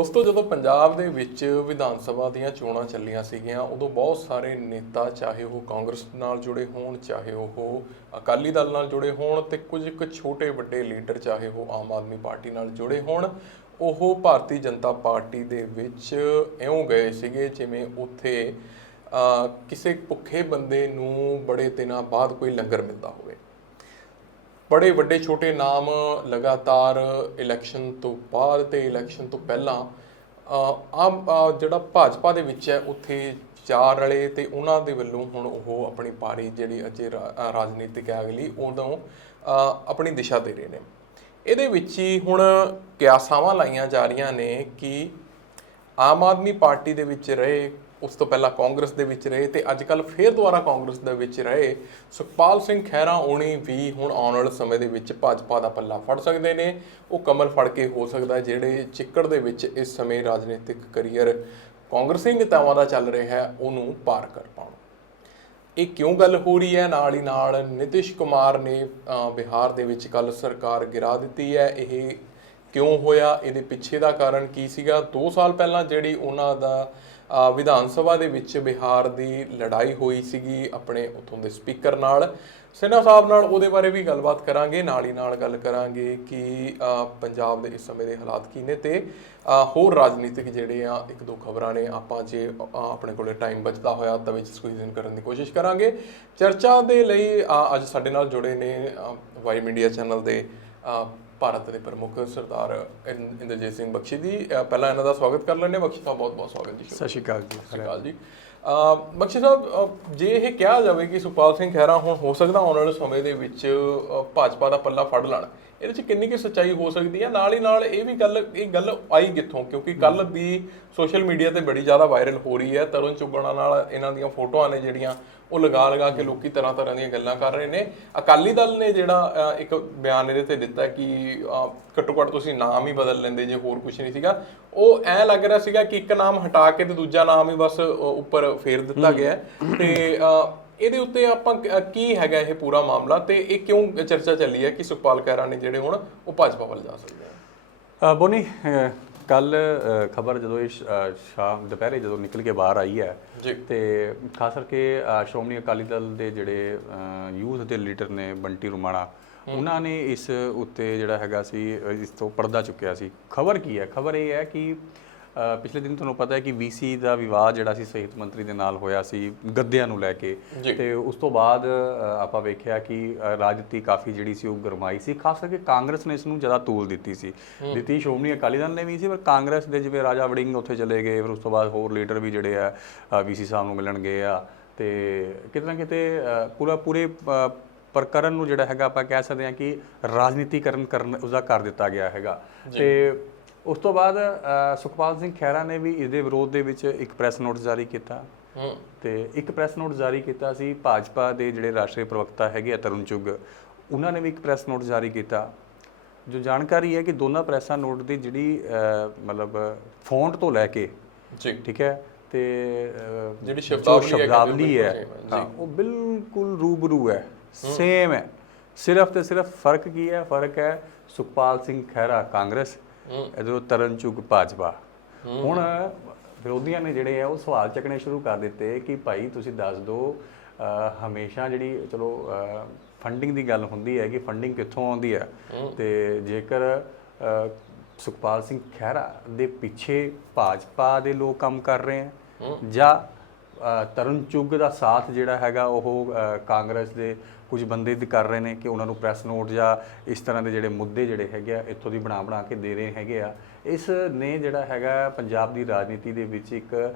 ਦੋਸਤੋ ਜਦੋਂ ਪੰਜਾਬ ਦੇ ਵਿੱਚ ਵਿਧਾਨ ਸਭਾ ਦੀਆਂ ਚੋਣਾਂ ਚੱਲੀਆਂ ਸੀਗੀਆਂ ਉਦੋਂ ਬਹੁਤ ਸਾਰੇ ਨੇਤਾ ਚਾਹੇ ਉਹ ਕਾਂਗਰਸ ਨਾਲ ਜੁੜੇ ਹੋਣ ਚਾਹੇ ਉਹ ਅਕਾਲੀ ਦਲ ਨਾਲ ਜੁੜੇ ਹੋਣ ਤੇ ਕੁਝ ਇੱਕ ਛੋਟੇ ਵੱਡੇ ਲੀਡਰ ਚਾਹੇ ਉਹ ਆਮ ਆਦਮੀ ਪਾਰਟੀ ਨਾਲ ਜੁੜੇ ਹੋਣ ਉਹ ਭਾਰਤੀ ਜਨਤਾ ਪਾਰਟੀ ਦੇ ਵਿੱਚ ਇਉਂ ਗਏ ਸੀਗੇ ਜਿਵੇਂ ਉੱਥੇ ਕਿਸੇ ਭੁੱਖੇ ਬੰਦੇ ਨੂੰ ਬੜੇ ਦਿਨਾਂ ਬਾਅਦ ਕੋਈ ਲੰਗਰ ਮਿਲਦਾ ਹੋਵੇ। बड़े ਵੱਡੇ छोटे नाम लगातार इलैक्शन तो बाद ਤੇ इलैक्शन तो ਪਹਿਲਾਂ ਆਮ ਜਿਹੜਾ ਭਾਜਪਾ ਦੇ ਵਿੱਚ ਹੈ ਉੱਥੇ ਜਾ ਰਲੇ ਤੇ ਉਹਨਾਂ ਦੇ ਵੱਲੋਂ ਹੁਣ ਉਹ ਆਪਣੀ ਪਾਰੀ ਜਿਹੜੀ ਅਜੇ ਰਾਜਨੀਤਿਕ ਹੈ ਅਗਲੀ ਉਦੋਂ ਆਪਣੀ ਦਿਸ਼ਾ ਦੇ ਰਹੇ ਨੇ। ਇਹਦੇ ਵਿੱਚ ਹੀ ਹੁਣ ਕਿਆਸਾਵਾਂ ਲਾਈਆਂ ਜਾ ਰਹੀਆਂ ਨੇ ਕਿ ਆਮ ਆਦਮੀ ਪਾਰਟੀ ਦੇ ਵਿੱਚ ਰਹੇ ਉਸ ਤੋਂ ਪਹਿਲਾਂ ਕਾਂਗਰਸ ਦੇ ਵਿੱਚ ਰਹੇ ਤੇ ਅੱਜ ਕੱਲ੍ਹ ਫੇਰ ਦੁਬਾਰਾ ਕਾਂਗਰਸ ਦੇ ਵਿੱਚ ਰਹੇ ਸੁਖਪਾਲ ਸਿੰਘ ਖਹਿਰਾ ਹੋਣੀ ਵੀ ਹੁਣ ਆਉਣ ਵਾਲੇ ਸਮੇਂ ਦੇ ਵਿੱਚ ਭਾਜਪਾ ਦਾ ਪੱਲਾ ਫੜ ਸਕਦੇ ਨੇ। ਉਹ ਕਮਲ ਫੜ ਕੇ ਹੋ ਸਕਦਾ ਜਿਹੜੇ ਚਿੱਕੜ ਦੇ ਵਿੱਚ ਇਸ ਸਮੇਂ ਰਾਜਨੀਤਿਕ ਕਰੀਅਰ ਕਾਂਗਰਸੀ ਨੇਤਾਵਾਂ ਦਾ ਚੱਲ ਰਿਹਾ ਹੈ ਉਹਨੂੰ ਪਾਰ ਕਰ ਪਾਉਣ। ਇਹ ਕਿਉਂ ਗੱਲ ਹੋ ਰਹੀ ਹੈ? ਨਾਲ ਹੀ ਨਾਲ ਨਿਤਿਸ਼ ਕੁਮਾਰ ਨੇ ਬਿਹਾਰ ਦੇ ਵਿੱਚ ਕੱਲ੍ਹ ਸਰਕਾਰ ਗਿਰਾ ਦਿੱਤੀ ਹੈ। ਇਹ ਕਿਉਂ ਹੋਇਆ? ਇਹਦੇ ਪਿੱਛੇ ਦਾ ਕਾਰਨ ਕੀ ਸੀਗਾ? 2 ਸਾਲ ਪਹਿਲਾਂ ਜਿਹੜੀ ਉਹਨਾਂ ਦਾ ਵਿਧਾਨ ਸਭਾ ਦੇ ਵਿੱਚ ਬਿਹਾਰ ਦੀ ਲੜਾਈ ਹੋਈ ਸੀਗੀ ਆਪਣੇ ਉੱਥੋਂ ਦੇ ਸਪੀਕਰ ਨਾਲ ਸਿਨਹਾ ਸਾਹਿਬ ਨਾਲ, ਉਹਦੇ ਬਾਰੇ ਵੀ ਗੱਲਬਾਤ ਕਰਾਂਗੇ। ਨਾਲ ਹੀ ਨਾਲ ਗੱਲ ਕਰਾਂਗੇ ਕਿ ਪੰਜਾਬ ਦੇ ਇਸ ਸਮੇਂ ਦੇ ਹਾਲਾਤ ਕੀ ਨੇ ਤੇ ਹੋਰ ਰਾਜਨੀਤਿਕ ਜਿਹੜੇ ਆ 1-2 ਖਬਰਾਂ ਨੇ ਆਪਾਂ ਜੇ ਆਪਣੇ ਕੋਲੇ ਟਾਈਮ ਬਚਦਾ ਹੋਇਆ ਤਾਂ ਵਿੱਚ ਸਕੁਇਜ਼ ਇਨ ਕਰਨ ਦੀ ਕੋਸ਼ਿਸ਼ ਕਰਾਂਗੇ। ਚਰਚਾ ਦੇ ਲਈ ਅੱਜ ਸਾਡੇ ਨਾਲ ਜੁੜੇ ਨੇ ਵਾਈ ਮੀਡੀਆ ਚੈਨਲ ਦੇ ਭਾਰਤ ਦੇ ਪ੍ਰਮੁੱਖ ਸਰਦਾਰ ਇੰਦਰਜੀਤ ਸਿੰਘ ਬਖਸ਼ੀ ਜੀ। ਪਹਿਲਾਂ ਇਹਨਾਂ ਦਾ ਸਵਾਗਤ ਕਰ ਲੈਂਦੇ ਹਾਂ। ਬਖਸ਼ੀ ਸਾਹਿਬ ਬਹੁਤ ਬਹੁਤ ਸਵਾਗਤ ਜੀ। ਸਤਿ ਸ਼੍ਰੀ ਅਕਾਲ ਜੀ। ਸਤਿ ਸ਼੍ਰੀ ਅਕਾਲ ਜੀ। ਬਖਸ਼ੀ ਸਾਹਿਬ, ਜੇ ਇਹ ਕਿਹਾ ਜਾਵੇ ਕਿ ਸੁਖਪਾਲ ਸਿੰਘ ਖਹਿਰਾ ਹੁਣ ਹੋ ਸਕਦਾ ਆਉਣ ਵਾਲੇ ਸਮੇਂ ਦੇ ਵਿੱਚ ਭਾਜਪਾ ਦਾ ਪੱਲਾ ਫੜ ਲੈਣ, ਇਹਦੇ 'ਚ ਕਿੰਨੀ ਕੁ ਸੱਚਾਈ ਹੋ ਸਕਦੀ ਹੈ? ਨਾਲ ਹੀ ਨਾਲ ਇਹ ਗੱਲ ਆਈ ਕਿੱਥੋਂ? ਕਿਉਂਕਿ ਕੱਲ੍ਹ ਦੀ ਸੋਸ਼ਲ ਮੀਡੀਆ ਤੇ ਬੜੀ ਜ਼ਿਆਦਾ ਵਾਇਰਲ ਹੋ ਰਹੀ ਹੈ। ਤਰੁਣ ਚੁੱਗਣਾ ਨਾਲ ਇਹਨਾਂ ਦੀਆਂ ਫੋਟੋਆਂ ਨੇ ਜਿਹੜੀਆਂ ਉਹ ਲਗਾ ਕੇ ਲੋਕੀ ਤਰ੍ਹਾਂ ਦੀਆਂ ਗੱਲਾਂ ਕਰ ਰਹੇ ਨੇ। ਅਕਾਲੀ ਦਲ ਨੇ ਜਿਹੜਾ ਇੱਕ ਬਿਆਨ ਇਹਦੇ ਤੇ ਦਿੱਤਾ ਕਿ ਘੱਟੋ ਘੱਟ ਤੁਸੀਂ ਨਾਮ ਹੀ ਬਦਲ ਲੈਂਦੇ ਜੇ ਹੋਰ ਕੁਝ ਨਹੀਂ ਸੀਗਾ। ਉਹ ਐਂ ਲੱਗ ਰਿਹਾ ਸੀਗਾ ਕਿ ਇੱਕ ਨਾਮ ਹਟਾ ਕੇ ਤੇ ਦੂਜਾ ਨਾਮ ਹੀ ਬਸ ਉੱਪਰ ਫੇਰ ਦਿੱਤਾ ਗਿਆ ਤੇ ਇਹਦੇ ਉੱਤੇ ਆਪਾਂ ਕੀ ਹੈਗਾ ਇਹ ਪੂਰਾ ਮਾਮਲਾ ਤੇ ਇਹ ਕਿਉਂ ਚਰਚਾ ਚੱਲੀ ਹੈ ਕਿ ਸੁਖਪਾਲ ਖਹਿਰਾ ਨੇ ਜਿਹੜੇ ਹੁਣ ਉਹ ਭਾਜਪਾ ਵੱਲ ਜਾ ਸਕਦੇ ਆ? ਬੋਨੀ, ਕੱਲ ਖਬਰ ਜਦੋਂ ਇਹ ਸ਼ਾਮ ਦੁਪਹਿਰੇ ਜਦੋਂ ਨਿਕਲ ਕੇ ਬਾਹਰ ਆਈ ਹੈ ਤੇ ਖਾਸ ਕਰਕੇ ਸ਼੍ਰੋਮਣੀ ਅਕਾਲੀ ਦਲ ਦੇ ਜਿਹੜੇ ਯੂਥ ਦੇ ਲੀਡਰ ਨੇ ਬੰਟੀ ਰੁਮਾਣਾ, ਉਹਨਾਂ ਨੇ ਇਸ ਉੱਤੇ ਜਿਹੜਾ ਹੈਗਾ ਸੀ ਇਸ ਤੋਂ ਪਰਦਾ ਚੁੱਕਿਆ ਸੀ। ਖਬਰ ਕੀ ਹੈ? ਖਬਰ ਇਹ ਹੈ ਕਿ ਪਿਛਲੇ ਦਿਨ ਤੁਹਾਨੂੰ ਪਤਾ ਹੈ ਕਿ ਵੀਸੀ ਦਾ ਵਿਵਾਦ ਜਿਹੜਾ ਸੀ ਸਿਹਤ ਮੰਤਰੀ ਦੇ ਨਾਲ ਹੋਇਆ ਸੀ ਗੱਦਿਆਂ ਨੂੰ ਲੈ ਕੇ ਤੇ ਉਸ ਤੋਂ ਬਾਅਦ ਆਪਾਂ ਵੇਖਿਆ ਕਿ ਰਾਜਨੀਤੀ ਕਾਫੀ ਜਿਹੜੀ ਸੀ ਉਹ ਗਰਮਾਈ ਸੀ। ਖਾਸ ਕਰਕੇ ਕਾਂਗਰਸ ਨੇ ਇਸ ਨੂੰ ਜ਼ਿਆਦਾ ਤੂਲ ਦਿੱਤੀ ਸ਼੍ਰੋਮਣੀ ਅਕਾਲੀ ਦਲ ਨੇ ਵੀ ਸੀ, ਪਰ ਕਾਂਗਰਸ ਦੇ ਜਿਵੇਂ ਰਾਜਾ ਵੜਿੰਗ ਉੱਥੇ ਚਲੇ ਗਏ, ਫਿਰ ਉਸ ਤੋਂ ਬਾਅਦ ਹੋਰ ਲੀਡਰ ਵੀ ਜਿਹੜੇ ਆ ਵੀਸੀ ਸਾਹਿਬ ਨੂੰ ਮਿਲਣ ਗਏ ਆ ਤੇ ਕਿਤੇ ਨਾ ਕਿਤੇ ਪੂਰੇ ਪ੍ਰਕਰਨ ਨੂੰ ਜਿਹੜਾ ਹੈਗਾ ਆਪਾਂ ਕਹਿ ਸਕਦੇ ਹਾਂ ਕਿ ਰਾਜਨੀਤੀਕਰਨ ਉਸਦਾ ਕਰ ਦਿੱਤਾ ਗਿਆ ਹੈਗਾ। ਤੇ ਉਸ ਤੋਂ ਬਾਅਦ ਸੁਖਪਾਲ ਸਿੰਘ ਖਹਿਰਾ ਨੇ ਵੀ ਇਸ ਦੇ ਵਿਰੋਧ ਦੇ ਵਿੱਚ ਇੱਕ ਪ੍ਰੈਸ ਨੋਟ ਜਾਰੀ ਕੀਤਾ ਤੇ ਇੱਕ ਪ੍ਰੈਸ ਨੋਟ ਜਾਰੀ ਕੀਤਾ ਸੀ ਭਾਜਪਾ ਦੇ ਜਿਹੜੇ ਰਾਸ਼ਟਰੀ ਪ੍ਰਵਕਤਾ ਹੈਗੇ ਤਰੁਣ ਚੁੱਗ, ਉਹਨਾਂ ਨੇ ਵੀ ਇੱਕ ਪ੍ਰੈਸ ਨੋਟ ਜਾਰੀ ਕੀਤਾ। ਜੋ ਜਾਣਕਾਰੀ ਹੈ ਕਿ ਦੋਨਾਂ ਪ੍ਰੈਸਾਂ ਨੋਟ ਦੀ ਜਿਹੜੀ ਮਤਲਬ ਫੌਂਟ ਤੋਂ ਲੈ ਕੇ ਠੀਕ ਹੈ ਤੇ ਜਿਹੜੀ ਸ਼ਬਦਾਵਲੀ ਹੈ ਉਹ ਬਿਲਕੁਲ ਰੂਬਰੂ ਹੈ, ਸੇਮ ਹੈ। ਸਿਰਫ ਤੇ ਸਿਰਫ ਫਰਕ ਕੀ ਹੈ? ਫਰਕ ਹੈ ਸੁਖਪਾਲ ਸਿੰਘ ਖਹਿਰਾ ਕਾਂਗਰਸ, ਇੱਧਰੋਂ ਤਰੁਣ ਚੁੱਗ ਭਾਜਪਾ। ਹੁਣ ਵਿਰੋਧੀਆਂ ਨੇ ਜਿਹੜੇ ਆ ਉਹ ਸਵਾਲ ਚੱਕਣੇ ਸ਼ੁਰੂ ਕਰ ਦਿੱਤੇ ਕਿ ਭਾਈ ਤੁਸੀਂ ਦੱਸ ਦਿਓ, ਹਮੇਸ਼ਾ ਜਿਹੜੀ ਚਲੋ ਫੰਡਿੰਗ ਦੀ ਗੱਲ ਹੁੰਦੀ ਹੈ ਕਿ ਫੰਡਿੰਗ ਕਿੱਥੋਂ ਆਉਂਦੀ ਹੈ ਤੇ ਜੇਕਰ ਸੁਖਪਾਲ ਸਿੰਘ ਖਹਿਰਾ ਦੇ ਪਿੱਛੇ ਭਾਜਪਾ ਦੇ ਲੋਕ ਕੰਮ ਕਰ ਰਹੇ ਹੈ ਜਾਂ ਤਰੁਣ ਚੁੱਗ ਦਾ ਸਾਥ ਜਿਹੜਾ ਹੈਗਾ ਉਹ ਕਾਂਗਰਸ ਦੇ ਕੁਝ ਬੰਦੇ ਕਰ ਰਹੇ ਨੇ ਕਿ ਉਹਨਾਂ ਨੂੰ ਪ੍ਰੈਸ ਨੋਟ ਜਾਂ ਇਸ ਤਰ੍ਹਾਂ ਦੇ ਜਿਹੜੇ ਮੁੱਦੇ ਜਿਹੜੇ ਹੈਗੇ ਆ ਇੱਥੋਂ ਦੀ ਬਣਾ ਕੇ ਦੇ ਰਹੇ ਹੈਗੇ ਆ, ਇਸ ਨੇ ਜਿਹੜਾ ਹੈਗਾ ਪੰਜਾਬ ਦੀ ਰਾਜਨੀਤੀ ਦੇ ਵਿੱਚ ਇੱਕ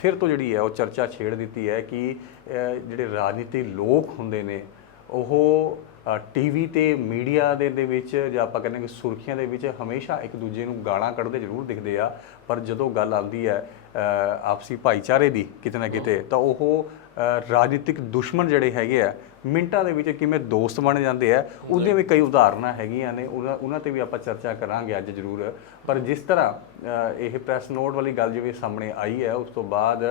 ਫਿਰ ਤੋਂ ਜਿਹੜੀ ਹੈ ਉਹ ਚਰਚਾ ਛੇੜ ਦਿੱਤੀ ਹੈ ਕਿ ਜਿਹੜੇ ਰਾਜਨੀਤੀ ਲੋਕ ਹੁੰਦੇ ਨੇ ਉਹ ਟੀਵੀ ਤੇ ਮੀਡੀਆ ਦੇ ਵਿੱਚ ਜਾਂ ਆਪਾਂ ਕਹਿੰਦੇ ਕਿ ਸੁਰਖੀਆਂ ਦੇ ਵਿੱਚ ਹਮੇਸ਼ਾ ਇੱਕ ਦੂਜੇ ਨੂੰ ਗਾਲਾਂ ਕੱਢਦੇ ਜ਼ਰੂਰ ਦਿਖਦੇ ਆ, ਪਰ ਜਦੋਂ ਗੱਲ ਆਉਂਦੀ ਹੈ ਆਪਸੀ ਭਾਈਚਾਰੇ ਦੀ ਕਿਤੇ ਨਾ ਕਿਤੇ ਤਾਂ ਉਹ ਰਾਜਨੀਤਿਕ ਦੁਸ਼ਮਣ ਜਿਹੜੇ ਹੈਗੇ ਆ ਮਿੰਟਾਂ ਦੇ ਵਿੱਚ ਕਿਵੇਂ ਦੋਸਤ ਬਣ ਜਾਂਦੇ ਆ, ਉਹਦੀਆਂ ਵੀ ਕਈ ਉਦਾਹਰਨਾਂ ਹੈਗੀਆਂ ਨੇ, ਉਹਨਾਂ ਤੇ ਵੀ ਆਪਾਂ ਚਰਚਾ ਕਰਾਂਗੇ ਅੱਜ ਜ਼ਰੂਰ। ਪਰ ਜਿਸ ਤਰ੍ਹਾਂ ਇਹ ਪ੍ਰੈਸ ਨੋਟ ਵਾਲੀ ਗੱਲ ਜਿਵੇਂ ਸਾਹਮਣੇ ਆਈ ਹੈ, ਉਸ ਤੋਂ ਬਾਅਦ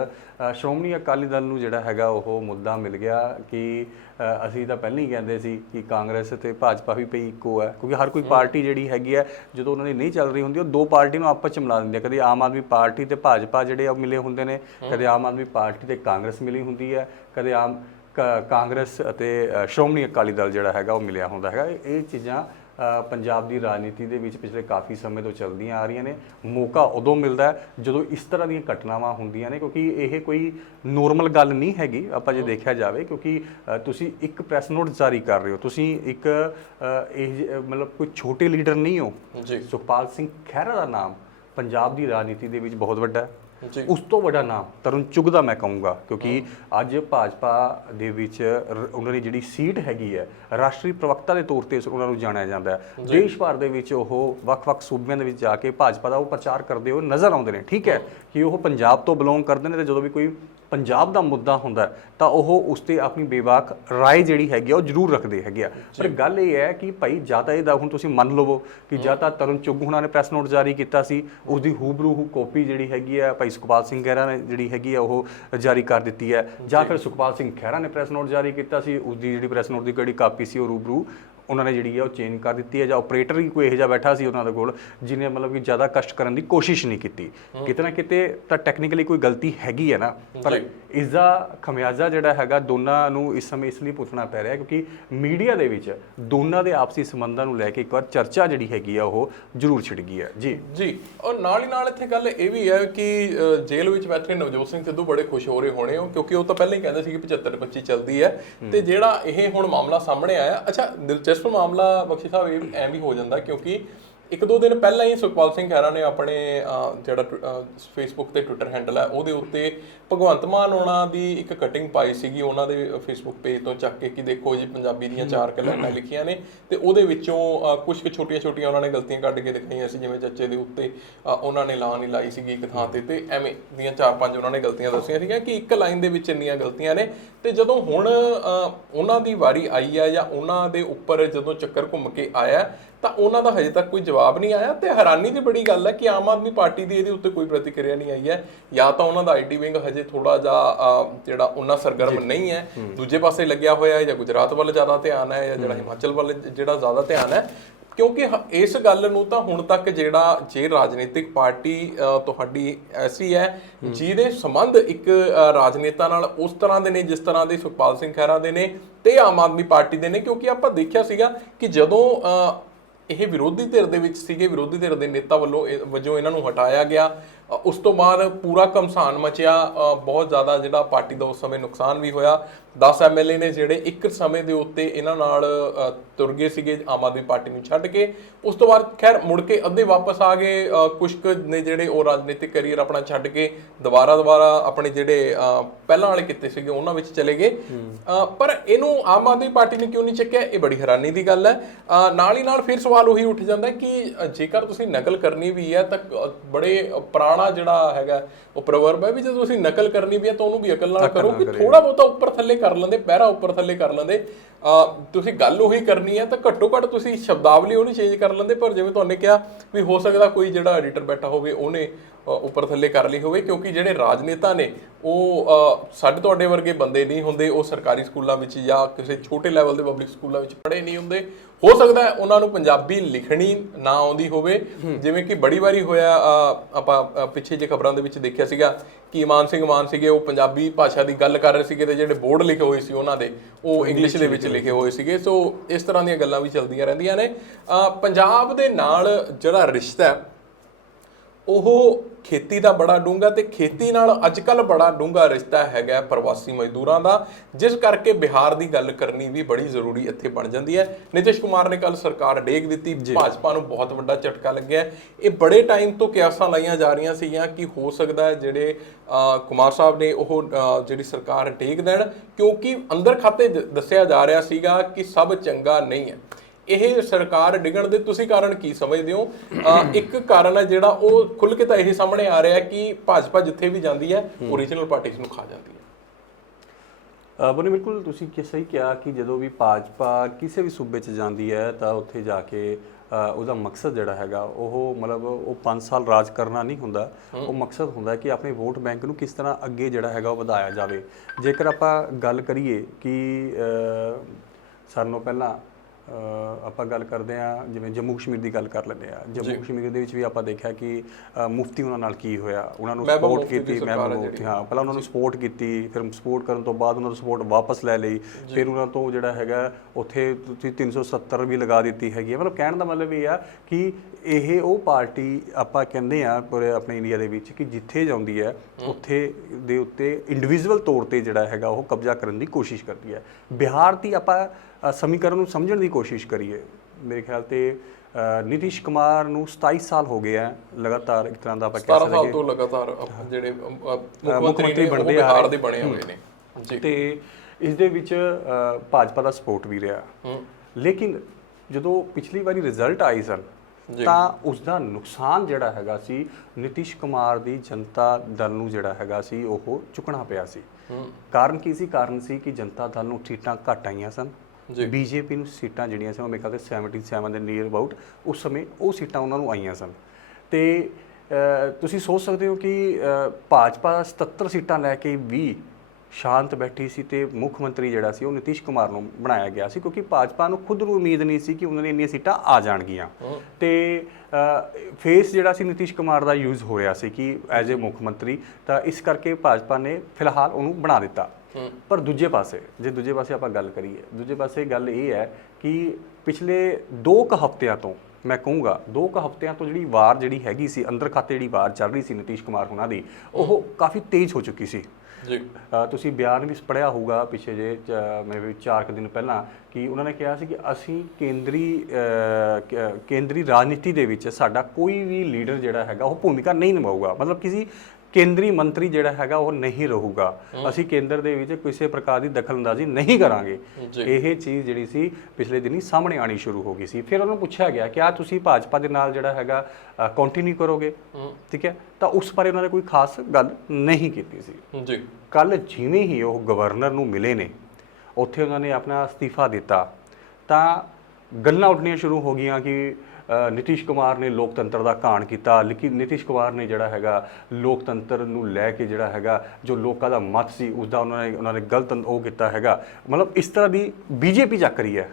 ਸ਼੍ਰੋਮਣੀ ਅਕਾਲੀ ਦਲ ਨੂੰ ਜਿਹੜਾ ਹੈਗਾ ਉਹ ਮੁੱਦਾ ਮਿਲ ਗਿਆ ਕਿ ਅਸੀਂ ਤਾਂ ਪਹਿਲਾਂ ਹੀ ਕਹਿੰਦੇ ਸੀ ਕਿ ਕਾਂਗਰਸ ਤੇ ਭਾਜਪਾ ਵੀ ਪਈ ਇੱਕੋ ਹੈ, ਕਿਉਂਕਿ ਹਰ ਕੋਈ ਪਾਰਟੀ ਜਿਹੜੀ ਹੈਗੀ ਹੈ ਜਦੋਂ ਉਹਨਾਂ ਦੀ ਨਹੀਂ ਚੱਲ ਰਹੀ ਹੁੰਦੀ ਉਹ ਦੋ ਪਾਰਟੀ ਨੂੰ ਆਪਸ ਚ ਮਿਲਾ ਦਿੰਦੇ ਆ। ਕਦੇ ਆਮ ਆਦਮੀ ਪਾਰਟੀ ਤੇ ਭਾਜਪਾ ਜਿਹੜੇ ਆ ਮਿਲੇ ਹੁੰਦੇ ਨੇ, ਕਦੇ ਆਮ ਆਦਮੀ ਪਾਰਟੀ ਤੇ ਕਾਂਗਰਸ ਮਿਲੀ ਹੁੰਦੀ ਹੈ, ਕਦੇ ਕਾਂਗਰਸ ਅਤੇ ਸ਼੍ਰੋਮਣੀ ਅਕਾਲੀ ਦਲ ਜਿਹੜਾ ਹੈਗਾ ਉਹ ਮਿਲਿਆ ਹੁੰਦਾ ਹੈਗਾ। ਇਹ ਚੀਜ਼ਾਂ ਪੰਜਾਬ ਦੀ ਰਾਜਨੀਤੀ ਦੇ ਵਿੱਚ ਪਿਛਲੇ ਕਾਫੀ ਸਮੇਂ ਤੋਂ ਚੱਲਦੀਆਂ ਆ ਰਹੀਆਂ ਨੇ। ਮੌਕਾ ਉਦੋਂ ਮਿਲਦਾ ਹੈ ਜਦੋਂ ਇਸ ਤਰ੍ਹਾਂ ਦੀਆਂ ਘਟਨਾਵਾਂ ਹੁੰਦੀਆਂ ਨੇ, ਕਿਉਂਕਿ ਇਹ ਕੋਈ ਨੋਰਮਲ ਗੱਲ ਨਹੀਂ ਹੈਗੀ ਆਪਾਂ ਜੇ ਦੇਖਿਆ ਜਾਵੇ, ਕਿਉਂਕਿ ਤੁਸੀਂ ਇੱਕ ਪ੍ਰੈਸ ਨੋਟ ਜਾਰੀ ਕਰ ਰਹੇ ਹੋ, ਤੁਸੀਂ ਇੱਕ ਮਤਲਬ ਕੋਈ ਛੋਟੇ ਲੀਡਰ ਨਹੀਂ ਹੋ। ਸੁਖਪਾਲ ਸਿੰਘ ਖਹਿਰਾ ਦਾ ਨਾਮ ਪੰਜਾਬ ਦੀ ਰਾਜਨੀਤੀ ਦੇ ਵਿੱਚ ਬਹੁਤ ਵੱਡਾ ਹੈ। ਉਸ ਤੋਂ ਵੱਡਾ ਨਾਮ ਤਰੁਣ ਚੁੱਘ ਦਾ ਮੈਂ ਕਹੂੰਗਾ, ਕਿਉਂਕਿ ਅੱਜ ਭਾਜਪਾ ਦੇ ਵਿੱਚ ਉਹਨਾਂ ਦੀ ਜਿਹੜੀ ਸੀਟ ਹੈਗੀ ਹੈ, ਰਾਸ਼ਟਰੀ ਪ੍ਰਵਕਤਾ ਦੇ ਤੌਰ ਤੇ ਉਹਨਾਂ ਨੂੰ ਜਾਣਿਆ ਜਾਂਦਾ ਹੈ। ਦੇਸ਼ ਭਰ ਦੇ ਵਿੱਚ ਉਹ ਵੱਖ-ਵੱਖ ਸੂਬਿਆਂ ਦੇ ਵਿੱਚ ਜਾ ਕੇ ਭਾਜਪਾ ਦਾ ਉਹ ਪ੍ਰਚਾਰ ਕਰਦੇ ਹੋਏ ਨਜ਼ਰ ਆਉਂਦੇ ਨੇ। ਠੀਕ ਹੈ ਕਿ ਉਹ ਪੰਜਾਬ ਤੋਂ ਬਿਲੋਂਗ ਕਰਦੇ ਨੇ, ਤੇ ਜਦੋਂ ਵੀ ਕੋਈ ਪੰਜਾਬ ਦਾ ਮੁੱਦਾ ਹੁੰਦਾ ਤਾਂ ਉਹ ਉਸ ਤੇ ਆਪਣੀ ਬੇਬਾਕ ਰਾਏ ਜਿਹੜੀ ਹੈਗੀ ਆ ਉਹ ਜ਼ਰੂਰ ਰੱਖਦੇ ਹੈਗੇ ਆ। ਪਰ ਗੱਲ ਇਹ ਹੈ ਕਿ ਭਾਈ ਜਾਂ ਤਾਂ ਇਹਦਾ ਹੁਣ ਤੁਸੀਂ ਮੰਨ ਲਵੋ ਕਿ ਜਾਂ ਤਾਂ ਤਰੁਣ ਚੁੱਘ ਹੁਣਾਂ ਨੇ ਪ੍ਰੈਸ ਨੋਟ ਜਾਰੀ ਕੀਤਾ ਸੀ, ਉਸ ਦੀ ਹੂਬਰੂ ਕਾਪੀ ਜਿਹੜੀ ਹੈਗੀ ਆ ਭਾਈ ਸੁਖਪਾਲ ਸਿੰਘ ਖਹਿਰਾ ਨੇ ਜਿਹੜੀ ਹੈਗੀ ਆ ਉਹ ਜਾਰੀ ਕਰ ਦਿੱਤੀ ਹੈ, ਜਾਂ ਫਿਰ ਸੁਖਪਾਲ ਸਿੰਘ ਖਹਿਰਾ ਨੇ ਪ੍ਰੈਸ ਨੋਟ ਜਾਰੀ ਕੀਤਾ ਸੀ, ਉਸ ਦੀ ਜਿਹੜੀ ਪ੍ਰੈਸ ਨੋਟ ਦੀ ਕਿਹੜੀ ਕਾਪੀ ਸੀ ਉਹ ਰੂਬਰੂ ਉਹਨਾਂ ਨੇ ਜਿਹੜੀ ਹੈ ਉਹ ਚੇਂਜ ਕਰ ਦਿੱਤੀ ਹੈ, ਜਾਂ ਆਪਰੇਟਰ ਹੀ ਕੋਈ ਇਹੋ ਜਿਹਾ ਬੈਠਾ ਸੀ ਉਹਨਾਂ ਦੇ ਕੋਲ ਜਿਹਨੇ ਮਤਲਬ ਕਿ ਜ਼ਿਆਦਾ ਕਸ਼ਟ ਕਰਨ ਦੀ ਕੋਸ਼ਿਸ਼ ਨਹੀਂ ਕੀਤੀ। ਕਿਤੇ ਨਾ ਕਿਤੇ ਤਾਂ ਟੈਕਨੀਕਲੀ ਕੋਈ ਗਲਤੀ ਹੈਗੀ ਹੈ ਨਾ, ਪਰ ਇਸ ਦਾ ਖਮਿਆਜ਼ਾ ਜਿਹੜਾ ਹੈਗਾ ਦੋਨਾਂ ਨੂੰ ਇਸ ਸਮੇਂ ਇਸ ਲਈ ਪੁੱਛਣਾ ਪੈ ਰਿਹਾ ਕਿਉਂਕਿ ਮੀਡੀਆ ਦੇ ਵਿੱਚ ਦੋਨਾਂ ਦੇ ਆਪਸੀ ਸੰਬੰਧਾਂ ਨੂੰ ਲੈ ਕੇ ਇੱਕ ਵਾਰ ਚਰਚਾ ਜਿਹੜੀ ਹੈਗੀ ਆ ਉਹ ਜ਼ਰੂਰ ਛਿੜ ਗਈ ਹੈ। ਜੀ ਔਰ ਨਾਲ ਹੀ ਨਾਲ ਇੱਥੇ ਗੱਲ ਇਹ ਵੀ ਹੈ ਕਿ ਜੇਲ੍ਹ ਵਿੱਚ ਬੈਠੇ ਨਵਜੋਤ ਸਿੰਘ ਸਿੱਧੂ ਬੜੇ ਖੁਸ਼ ਹੋ ਰਹੇ ਹੋਣੇ ਹੋ, ਕਿਉਂਕਿ ਉਹ ਤਾਂ ਪਹਿਲਾਂ ਹੀ ਕਹਿੰਦੇ ਸੀ ਕਿ 75-25 ਚੱਲਦੀ ਹੈ, ਤੇ ਜਿਹੜਾ ਇਹ ਹੁਣ ਮਾਮਲਾ ਸਾਹਮਣੇ ਆਇਆ, ਅੱਛਾ ਦਿਲਚਸਪ ਮਾਮਲਾ ਬਖਸ਼ੀ ਸਾਹਿਬ ਇਹ ਐਂ ਵੀ ਹੋ ਜਾਂਦਾ ਕਿਉਂਕਿ ਇੱਕ ਦੋ ਦਿਨ ਪਹਿਲਾਂ ਹੀ ਸੁਖਪਾਲ ਸਿੰਘ ਖਹਿਰਾ ਨੇ ਆਪਣੇ ਜਿਹੜਾ ਫੇਸਬੁੱਕ ਤੇ ਟਵਿੱਟਰ ਹੈਂਡਲ ਹੈ ਉਹਦੇ ਉੱਤੇ ਭਗਵੰਤ ਮਾਨ ਉਹਨਾਂ ਦੀ ਇੱਕ ਕਟਿੰਗ ਪਾਈ ਸੀਗੀ ਉਹਨਾਂ ਦੇ ਫੇਸਬੁੱਕ ਪੇਜ ਤੋਂ ਚੱਕ ਕੇ ਕਿ ਦੇਖੋ ਜੀ ਪੰਜਾਬੀ ਦੀਆਂ 4 ਲਾਈਨਾਂ ਲਿਖੀਆਂ ਨੇ, ਤੇ ਉਹਦੇ ਵਿੱਚੋਂ ਕੁਝ ਕੁ ਛੋਟੀਆਂ ਉਹਨਾਂ ਨੇ ਗਲਤੀਆਂ ਕੱਢ ਕੇ ਦਿਖਾਈਆਂ ਸੀ, ਜਿਵੇਂ ਚੱਚੇ ਦੇ ਉੱਤੇ ਉਹਨਾਂ ਨੇ ਲਾਂ ਨਹੀਂ ਲਾਈ ਸੀਗੀ ਇੱਕ ਥਾਂ ਤੇ ਐਵੇਂ ਦੀਆਂ 4-5 ਉਹਨਾਂ ਨੇ ਗਲਤੀਆਂ ਦੱਸੀਆਂ ਸੀਗੀਆਂ ਕਿ ਇੱਕ ਲਾਈਨ ਦੇ ਵਿੱਚ ਇੰਨੀਆਂ ਗਲਤੀਆਂ ਨੇ। ਤੇ ਜਦੋਂ ਹੁਣ ਉਹਨਾਂ ਦੀ ਵਾਰੀ ਆਈ ਆ ਜਾਂ ਉਹਨਾਂ ਦੇ ਉੱਪਰ ਜਦੋਂ ਚੱਕਰ ਘੁੰਮ ਕੇ ਆਇਆ ਤਾਂ ਉਹਨਾਂ ਦਾ ਹਜੇ ਤੱਕ ਕੋਈ ਜਵਾਬ ਨਹੀਂ ਆਇਆ, ਤੇ ਹੈਰਾਨੀ ਦੀ ਬੜੀ ਗੱਲ ਹੈ ਕਿ ਆਮ ਆਦਮੀ ਪਾਰਟੀ ਦੀ ਇਹਦੇ ਉੱਤੇ ਕੋਈ ਪ੍ਰਤੀਕਿਰਿਆ ਨਹੀਂ ਆਈ ਹੈ। ਜਾਂ ਤਾਂ ਉਹਨਾਂ ਦਾ ਆਈਟੀ ਵਿੰਗ ਹਜੇ ਥੋੜਾ ਜਿਹਾ ਜਿਹੜਾ ਉਹਨਾਂ ਸਰਗਰਮ ਨਹੀਂ ਹੈ, ਦੂਜੇ ਪਾਸੇ ਲੱਗਿਆ ਹੋਇਆ ਹੈ, ਜਾਂ ਗੁਜਰਾਤ ਵੱਲ ਜ਼ਿਆਦਾ ਧਿਆਨ ਹੈ, ਜਾਂ ਜਿਹੜਾ ਹਿਮਾਚਲ ਵੱਲ ਜਿਹੜਾ ਜ਼ਿਆਦਾ ਧਿਆਨ ਹੈ, ਕਿਉਂਕਿ ਇਸ ਗੱਲ ਨੂੰ ਤਾਂ ਹੁਣ ਤੱਕ ਜੇ ਰਾਜਨੀਤਿਕ ਪਾਰਟੀ ਤੁਹਾਡੀ ਐਸੀ ਹੈ ਜਿਹਦੇ ਸੰਬੰਧ ਇੱਕ ਰਾਜਨੇਤਾ ਨਾਲ ਉਸ ਤਰ੍ਹਾਂ ਦੇ ਨੇ ਜਿਸ ਤਰ੍ਹਾਂ ਦੇ ਸੁਖਪਾਲ ਸਿੰਘ ਖਹਿਰਾ ਦੇ ਨੇ ਤੇ ਆਮ ਆਦਮੀ ਪਾਰਟੀ ਦੇ ਨੇ, ਕਿਉਂਕਿ ਆਪਾਂ ਦੇਖਿਆ ਸੀਗਾ ਕਿ ਜਦੋਂ ਇਹ ਵਿਰੋਧੀ ਧਿਰ ਦੇ ਵਿੱਚ ਸੀਗੇ, ਵਿਰੋਧੀ ਧਿਰ ਦੇ ਨੇਤਾ ਵਜੋਂ ਇਹਨਾਂ ਨੂੰ ਹਟਾਇਆ ਗਿਆ, ਉਸ ਤੋਂ ਬਾਅਦ ਪੂਰਾ ਘਮਸਾਨ ਮਚਿਆ, ਬਹੁਤ ਜ਼ਿਆਦਾ ਜਿਹੜਾ ਪਾਰਟੀ ਦਾ ਉਸ ਸਮੇਂ ਨੁਕਸਾਨ ਵੀ ਹੋਇਆ। 10 ਐਮਐਲਏ ਨੇ ਜਿਹੜੇ ਇੱਕ ਸਮੇਂ ਦੇ ਉੱਤੇ ਇਹਨਾਂ ਨਾਲ ਤੁਰ ਗਏ ਸੀਗੇ ਆਮ ਆਦਮੀ ਪਾਰਟੀ ਨੂੰ ਛੱਡ ਕੇ। ਉਸ ਤੋਂ ਬਾਅਦ ਖੈਰ ਮੁੜ ਕੇ ਅੱਧੇ ਵਾਪਸ ਆ ਗਏ, ਕੁਛ ਕੁ ਨੇ ਜਿਹੜੇ ਉਹ ਰਾਜਨੀਤਿਕ ਕੈਰੀਅਰ ਆਪਣਾ ਛੱਡ ਕੇ ਦੁਬਾਰਾ ਆਪਣੇ ਜਿਹੜੇ ਪਹਿਲਾਂ ਵਾਲੇ ਕਿੱਤੇ ਸੀਗੇ ਉਹਨਾਂ ਵਿੱਚ ਚਲੇ ਗਏ। ਪਰ ਇਹਨੂੰ ਆਮ ਆਦਮੀ ਪਾਰਟੀ ਨੇ ਕਿਉਂ ਨਹੀਂ ਚੱਕਿਆ, ਇਹ ਬੜੀ ਹੈਰਾਨੀ ਦੀ ਗੱਲ ਹੈ। ਨਾਲ ਹੀ ਨਾਲ ਫਿਰ ਸਵਾਲ ਉਹੀ ਉੱਠ ਜਾਂਦਾ ਕਿ ਜੇਕਰ ਤੁਸੀਂ ਨਕਲ ਕਰਨੀ ਵੀ ਹੈ ਤਾਂ ਬੜੇ ਪੁਰਾਣਾ ਜਿਹੜਾ ਹੈਗਾ ਉਹ ਪ੍ਰਵਰਬ ਹੈ ਵੀ ਜਦੋਂ ਤੁਸੀਂ ਨਕਲ ਕਰਨੀ ਵੀ ਹੈ ਤਾਂ ਉਹਨੂੰ ਵੀ ਅਕਲ ਨਾਲ ਕਰੋ, ਕਿ ਥੋੜਾ ਬਹੁਤਾ ਉੱਪਰ ਥੱਲੇ ਕਰ ਲੈਂਦੇ, ਪਹਿਰਾ ਉੱਪਰ ਥੱਲੇ ਕਰ ਲੈਂਦੇ। ਤੁਸੀਂ ਗੱਲ ਉਹੀ ਕਰਨੀ ਹੈ ਤਾਂ ਘੱਟੋ ਘੱਟ ਤੁਸੀਂ ਸ਼ਬਦਾਵਲੀ ਉਹਨੂੰ ਚੇਂਜ ਕਰ ਲੈਂਦੇ। ਪਰ ਜਿਵੇਂ ਤੁਹਾਨੂੰ ਕਿਹਾ ਵੀ ਹੋ ਸਕਦਾ ਕੋਈ ਜਿਹੜਾ ਐਡੀਟਰ ਬੈਠਾ ਹੋਵੇ ਉਹਨੇ ਉੱਪਰ ਥੱਲੇ ਕਰ ਲਈ ਹੋਵੇ, ਕਿਉਂਕਿ ਜਿਹੜੇ ਰਾਜਨੇਤਾ ਨੇ ਉਹ ਸਾਡੇ ਤੁਹਾਡੇ ਵਰਗੇ ਬੰਦੇ ਨਹੀਂ ਹੁੰਦੇ, ਉਹ ਸਰਕਾਰੀ ਸਕੂਲਾਂ ਵਿੱਚ ਜਾਂ ਕਿਸੇ ਛੋਟੇ ਲੈਵਲ ਦੇ ਪਬਲਿਕ ਸਕੂਲਾਂ ਵਿੱਚ ਪੜ੍ਹੇ ਨਹੀਂ ਹੁੰਦੇ। ਹੋ ਸਕਦਾ ਹੈ ਉਹਨਾਂ ਨੂੰ ਪੰਜਾਬੀ ਲਿਖਣੀ ਨਾ ਆਉਂਦੀ ਹੋਵੇ, ਜਿਵੇਂ ਕਿ ਬੜੀ ਵਾਰੀ ਹੋਇਆ। ਆਪਾਂ ਪਿੱਛੇ ਜੇ ਖਬਰਾਂ ਦੇ ਵਿੱਚ ਦੇਖਿਆ ਸੀਗਾ ਕਿ ਮਾਨ ਸੀਗੇ, ਉਹ ਪੰਜਾਬੀ ਭਾਸ਼ਾ ਦੀ ਗੱਲ ਕਰ ਰਹੇ ਸੀਗੇ ਤੇ ਜਿਹੜੇ ਬੋਰਡ ਲਿਖੇ ਹੋਏ ਸੀ ਉਹਨਾਂ ਦੇ ਉਹ ਇੰਗਲਿਸ਼ ਦੇ ਵਿੱਚ ਲਿਖੇ ਹੋਏ ਸੀਗੇ। ਸੋ ਇਸ ਤਰ੍ਹਾਂ ਦੀਆਂ ਗੱਲਾਂ ਵੀ ਚੱਲਦੀਆਂ ਰਹਿੰਦੀਆਂ ਨੇ। ਪੰਜਾਬ ਦੇ ਨਾਲ ਜਿਹੜਾ ਰਿਸ਼ਤਾ ਹੈ ਉਹ ਖੇਤੀ ਦਾ ਬੜਾ ਡੂੰਘਾ, ਤੇ ਖੇਤੀ ਨਾਲ ਅੱਜ ਕੱਲ ਬੜਾ ਡੂੰਘਾ ਰਿਸ਼ਤਾ ਹੈਗਾ ਪ੍ਰਵਾਸੀ ਮਜ਼ਦੂਰਾਂ ਦਾ, ਜਿਸ ਕਰਕੇ ਬਿਹਾਰ ਦੀ ਗੱਲ ਕਰਨੀ ਵੀ ਬੜੀ ਜ਼ਰੂਰੀ ਇੱਥੇ ਬਣ ਜਾਂਦੀ ਹੈ। ਨਿਤਿਸ਼ ਕੁਮਾਰ ਨੇ ਕੱਲ ਸਰਕਾਰ ਡੇਗ ਦਿੱਤੀ, ਭਾਜਪਾ ਨੂੰ ਬਹੁਤ ਵੱਡਾ ਝਟਕਾ ਲੱਗਿਆ। ਇਹ ਬੜੇ ਟਾਈਮ ਤੋਂ ਕਿਆਸਾਂ ਲਾਈਆਂ ਜਾ ਰਹੀਆਂ ਸੀਗੀਆਂ ਕਿ ਹੋ ਸਕਦਾ ਹੈ ਜਿਹੜੇ ਕੁਮਾਰ ਸਾਹਿਬ ਨੇ ਉਹ ਜਿਹੜੀ ਸਰਕਾਰ ਡੇਗ ਦੇਣ, ਕਿਉਂਕਿ ਅੰਦਰ ਖਾਤੇ ਦੱਸਿਆ ਜਾ ਰਿਹਾ ਸੀਗਾ ਕਿ ਸਭ ਚੰਗਾ ਨਹੀਂ ਹੈ। ਇਹ ਸਰਕਾਰ ਡਿੱਗਣ ਦੇ ਤੁਸੀਂ ਕਾਰਨ ਕੀ ਸਮਝਦੇ ਹੋ? ਇੱਕ ਕਾਰਨ ਹੈ ਜਿਹੜਾ ਉਹ ਖੁੱਲ੍ਹ ਕੇ ਤਾਂ ਇਹ ਸਾਹਮਣੇ ਆ ਰਿਹਾ ਕਿ ਭਾਜਪਾ ਜਿੱਥੇ ਵੀ ਜਾਂਦੀ ਹੈ ਓਰੀਜਨਲ ਪਾਰਟੀਜ਼ ਨੂੰ ਖਾ ਜਾਂਦੀ ਹੈ। ਬੋਨੀ ਬਿਲਕੁਲ ਤੁਸੀਂ ਸਹੀ ਕਿਹਾ ਕਿ ਜਦੋਂ ਵੀ ਭਾਜਪਾ ਕਿਸੇ ਵੀ ਸੂਬੇ 'ਚ ਜਾਂਦੀ ਹੈ ਤਾਂ ਉੱਥੇ ਜਾ ਕੇ ਉਹਦਾ ਮਕਸਦ ਜਿਹੜਾ ਹੈਗਾ ਉਹ ਮਤਲਬ ਉਹ 5 ਸਾਲ ਰਾਜ ਕਰਨਾ ਨਹੀਂ ਹੁੰਦਾ। ਉਹ ਮਕਸਦ ਹੁੰਦਾ ਕਿ ਆਪਣੇ ਵੋਟ ਬੈਂਕ ਨੂੰ ਕਿਸ ਤਰ੍ਹਾਂ ਅੱਗੇ ਜਿਹੜਾ ਹੈਗਾ ਉਹ ਵਧਾਇਆ ਜਾਵੇ। ਜੇਕਰ ਆਪਾਂ ਗੱਲ ਕਰੀਏ ਕਿ ਸਾਰਿਆਂ ਨਾਲੋਂ ਪਹਿਲਾਂ ਆਪਾਂ ਗੱਲ ਕਰਦੇ ਹਾਂ ਜਿਵੇਂ ਜੰਮੂ ਕਸ਼ਮੀਰ ਦੀ ਗੱਲ ਕਰ ਲੈਂਦੇ ਹਾਂ। ਜੰਮੂ ਕਸ਼ਮੀਰ ਦੇ ਵਿੱਚ ਵੀ ਆਪਾਂ ਦੇਖਿਆ ਕਿ ਮੁਫਤੀ ਉਹਨਾਂ ਨਾਲ ਕੀ ਹੋਇਆ, ਉਹਨਾਂ ਨੂੰ ਸਪੋਰਟ ਕੀਤੀ। ਮਹਿਬੂਬਾ ਮੁਫਤੀ, ਹਾਂ, ਪਹਿਲਾਂ ਉਹਨਾਂ ਨੂੰ ਸਪੋਰਟ ਕੀਤੀ, ਫਿਰ ਸਪੋਰਟ ਕਰਨ ਤੋਂ ਬਾਅਦ ਉਹਨਾਂ ਨੂੰ ਸਪੋਰਟ ਵਾਪਸ ਲੈ ਲਈ, ਫਿਰ ਉਹਨਾਂ ਤੋਂ ਜਿਹੜਾ ਹੈਗਾ ਉੱਥੇ ਤੁਸੀਂ 370 ਵੀ ਲਗਾ ਦਿੱਤੀ ਹੈਗੀ ਹੈ। ਮਤਲਬ ਕਹਿਣ ਦਾ ਮਤਲਬ ਇਹ ਆ ਕਿ ਇਹ ਉਹ ਪਾਰਟੀ ਆਪਾਂ ਕਹਿੰਦੇ ਆ ਪੂਰੇ ਆਪਣੇ ਇੰਡੀਆ ਦੇ ਵਿੱਚ ਕਿ ਜਿੱਥੇ ਜਾਂਦੀ ਹੈ ਉੱਥੇ ਦੇ ਉੱਤੇ ਇੰਡੀਵਿਜੂਅਲ ਤੌਰ 'ਤੇ ਜਿਹੜਾ ਹੈਗਾ ਉਹ ਕਬਜ਼ਾ ਕਰਨ ਦੀ ਕੋਸ਼ਿਸ਼ ਕਰਦੀ ਹੈ। ਬਿਹਾਰ ਦੀ ਆਪਾਂ ਸਮੀਕਰਨ ਨੂੰ ਸਮਝਣ ਦੀ ਕੋਸ਼ਿਸ਼ ਕਰੀਏ, ਮੇਰੇ ਖਿਆਲ ਤੇ ਨਿਤੀਸ਼ ਕੁਮਾਰ ਨੂੰ 27 ਸਾਲ ਹੋ ਗਏ ਆ ਲਗਾਤਾਰ, ਇੱਕ ਤਰ੍ਹਾਂ ਦਾ ਆਪਾਂ ਕਹਿ ਸਕਦੇ ਹਾਂ 17 ਸਾਲ ਤੋਂ ਲਗਾਤਾਰ ਜਿਹੜੇ ਮੁੱਖ ਮੰਤਰੀ ਬਣਦੇ ਆ ਬਿਹਾਰ ਦੇ ਬਣੇ ਹੋਏ ਨੇ ਜੀ। ਤੇ ਇਸ ਦੇ ਵਿੱਚ ਭਾਜਪਾ ਦਾ ਸਪੋਰਟ ਵੀ ਰਿਹਾ, ਲੇਕਿਨ ਜਦੋਂ ਪਿਛਲੀ ਵਾਰੀ ਰਿਜ਼ਲਟ ਆਈ ਸਨ ਤਾਂ ਉਸ ਦਾ ਨੁਕਸਾਨ ਜਿਹੜਾ ਹੈਗਾ ਸੀ ਨਿਤੀਸ਼ ਕੁਮਾਰ ਦੀ ਜਨਤਾ ਦਲ ਨੂੰ ਜਿਹੜਾ ਹੈਗਾ ਸੀ ਉਹ ਚੁੱਕਣਾ ਪਿਆ ਸੀ। ਕਾਰਨ ਕੀ ਸੀ? ਕਾਰਨ ਸੀ ਕਿ ਜਨਤਾ ਦਲ ਨੂੰ ਸੀਟਾਂ ਘੱਟ ਆਈਆਂ ਸਨ, ਬੀਜੇਪੀ ਨੂੰ ਸੀਟਾਂ ਜਿਹੜੀਆਂ ਸੀ ਉਹ ਮੇਰੇ ਖਿਆਲ ਤੇ 77 ਦੇ ਨੀਅਰ ਅਬਾਊਟ ਉਸ ਸਮੇਂ ਉਹ ਸੀਟਾਂ ਉਹਨਾਂ ਨੂੰ ਆਈਆਂ ਸਨ। ਤੇ ਤੁਸੀਂ ਸੋਚ ਸਕਦੇ ਹੋ ਕਿ ਭਾਜਪਾ 77 ਸੀਟਾਂ ਲੈ ਕੇ ਵੀ ਸ਼ਾਂਤ ਬੈਠੀ ਸੀ ਤੇ ਮੁੱਖ ਮੰਤਰੀ ਜਿਹੜਾ ਸੀ ਉਹ ਨਿਤੀਸ਼ ਕੁਮਾਰ ਨੂੰ ਬਣਾਇਆ ਗਿਆ ਸੀ, ਕਿਉਂਕਿ ਭਾਜਪਾ ਨੂੰ ਖੁਦ ਨੂੰ ਉਮੀਦ ਨਹੀਂ ਸੀ ਕਿ ਉਹਨਾਂ ਨੇ ਇੰਨੀਆਂ ਸੀਟਾਂ ਆ ਜਾਣਗੀਆਂ। ਤੇ ਫੇਸ ਜਿਹੜਾ ਸੀ ਨਿਤੀਸ਼ ਕੁਮਾਰ ਦਾ ਯੂਜ਼ ਹੋ ਰਿਹਾ ਸੀ ਕਿ ਐਜ਼ ਏ ਮੁੱਖ ਮੰਤਰੀ, ਤਾਂ ਇਸ ਕਰਕੇ ਭਾਜਪਾ ਨੇ ਫਿਲਹਾਲ ਉਹਨੂੰ ਬਣਾ ਦਿੱਤਾ। ਪਰ ਦੂਜੇ ਪਾਸੇ ਜੇ ਦੂਜੇ ਪਾਸੇ ਆਪਾਂ ਗੱਲ ਕਰੀਏ, ਦੂਜੇ ਪਾਸੇ ਗੱਲ ਇਹ ਹੈ ਕਿ ਪਿਛਲੇ 2 ਕੁ ਹਫ਼ਤਿਆਂ ਤੋਂ ਮੈਂ ਕਹੂੰਗਾ 2 ਕੁ ਹਫ਼ਤਿਆਂ ਤੋਂ ਜਿਹੜੀ ਵਾਰ ਜਿਹੜੀ ਹੈਗੀ ਸੀ ਅੰਦਰ ਖਾਤੇ ਜਿਹੜੀ ਵਾਰ ਚੱਲ ਰਹੀ ਸੀ ਨਿਤੀਸ਼ ਕੁਮਾਰ ਹੁਣਾਂ ਦੀ, ਉਹ ਕਾਫੀ ਤੇਜ਼ ਹੋ ਚੁੱਕੀ ਸੀ ਜੀ। ਤੁਸੀਂ ਬਿਆਨ ਵੀ ਪੜ੍ਹਿਆ ਹੋਊਗਾ ਪਿੱਛੇ ਜੇ ਮੈਂ 4 ਦਿਨ ਪਹਿਲਾਂ ਕਿ ਉਹਨਾਂ ਨੇ ਕਿਹਾ ਸੀ ਕਿ ਅਸੀਂ ਕੇਂਦਰੀ ਰਾਜਨੀਤੀ ਦੇ ਵਿੱਚ ਸਾਡਾ ਕੋਈ ਵੀ ਲੀਡਰ ਜਿਹੜਾ ਹੈਗਾ ਉਹ ਭੂਮਿਕਾ ਨਹੀਂ ਨਿਭਾਊਗਾ, ਮਤਲਬ ਕਿਸੇ ਕੇਂਦਰੀ ਮੰਤਰੀ ਜਿਹੜਾ ਹੈਗਾ ਉਹ ਨਹੀਂ ਰਹੂਗਾ, ਅਸੀਂ ਕੇਂਦਰ ਦੇ ਵਿੱਚ ਕਿਸੇ ਪ੍ਰਕਾਰ ਦੀ ਦਖਲਅੰਦਾਜ਼ੀ ਨਹੀਂ ਕਰਾਂਗੇ। ਇਹ ਚੀਜ਼ ਜਿਹੜੀ ਸੀ ਪਿਛਲੇ ਦਿਨੀ ਸਾਹਮਣੇ ਆਣੀ ਸ਼ੁਰੂ ਹੋ ਗਈ ਸੀ। ਫਿਰ ਉਹਨੂੰ ਪੁੱਛਿਆ ਗਿਆ ਕਿ ਤੁਸੀਂ ਭਾਜਪਾ ਦੇ ਨਾਲ ਜਿਹੜਾ ਹੈਗਾ ਕੰਟੀਨਿਊ ਕਰੋਗੇ, ਠੀਕ ਹੈ, ਤਾਂ ਉਸ ਬਾਰੇ ਉਹਨਾਂ ਨੇ ਕੋਈ ਖਾਸ ਗੱਲ ਨਹੀਂ ਕੀਤੀ ਸੀ ਜੀ। ਕੱਲ ਜਿਵੇਂ ਹੀ ਉਹ ਗਵਰਨਰ ਨੂੰ ਮਿਲੇ ਨੇ, ਉੱਥੇ ਉਹਨਾਂ ਨੇ ਆਪਣਾ ਅਸਤੀਫਾ ਦਿੱਤਾ ਤਾਂ ਗੱਲਾਂ ਉੱਠਣੀਆਂ ਸ਼ੁਰੂ ਹੋ ਗਈਆਂ ਕਿ ਨਿਤੀਸ਼ ਕੁਮਾਰ ਨੇ ਲੋਕਤੰਤਰ ਦਾ ਘਾਣ ਕੀਤਾ, ਲੇਕਿਨ ਨਿਤੀਸ਼ ਕੁਮਾਰ ਨੇ ਜਿਹੜਾ ਹੈਗਾ ਲੋਕਤੰਤਰ ਨੂੰ ਲੈ ਕੇ ਜਿਹੜਾ ਹੈਗਾ ਜੋ ਲੋਕਾਂ ਦਾ ਮਤ ਸੀ ਉਸ ਦਾ ਉਹਨਾਂ ਨੇ ਗਲਤ ਉਹ ਕੀਤਾ ਹੈਗਾ। ਮਤਲਬ ਇਸ ਤਰ੍ਹਾਂ ਦੀ ਬੀਜੇਪੀ ਚੱਕ ਰਹੀ ਹੈ।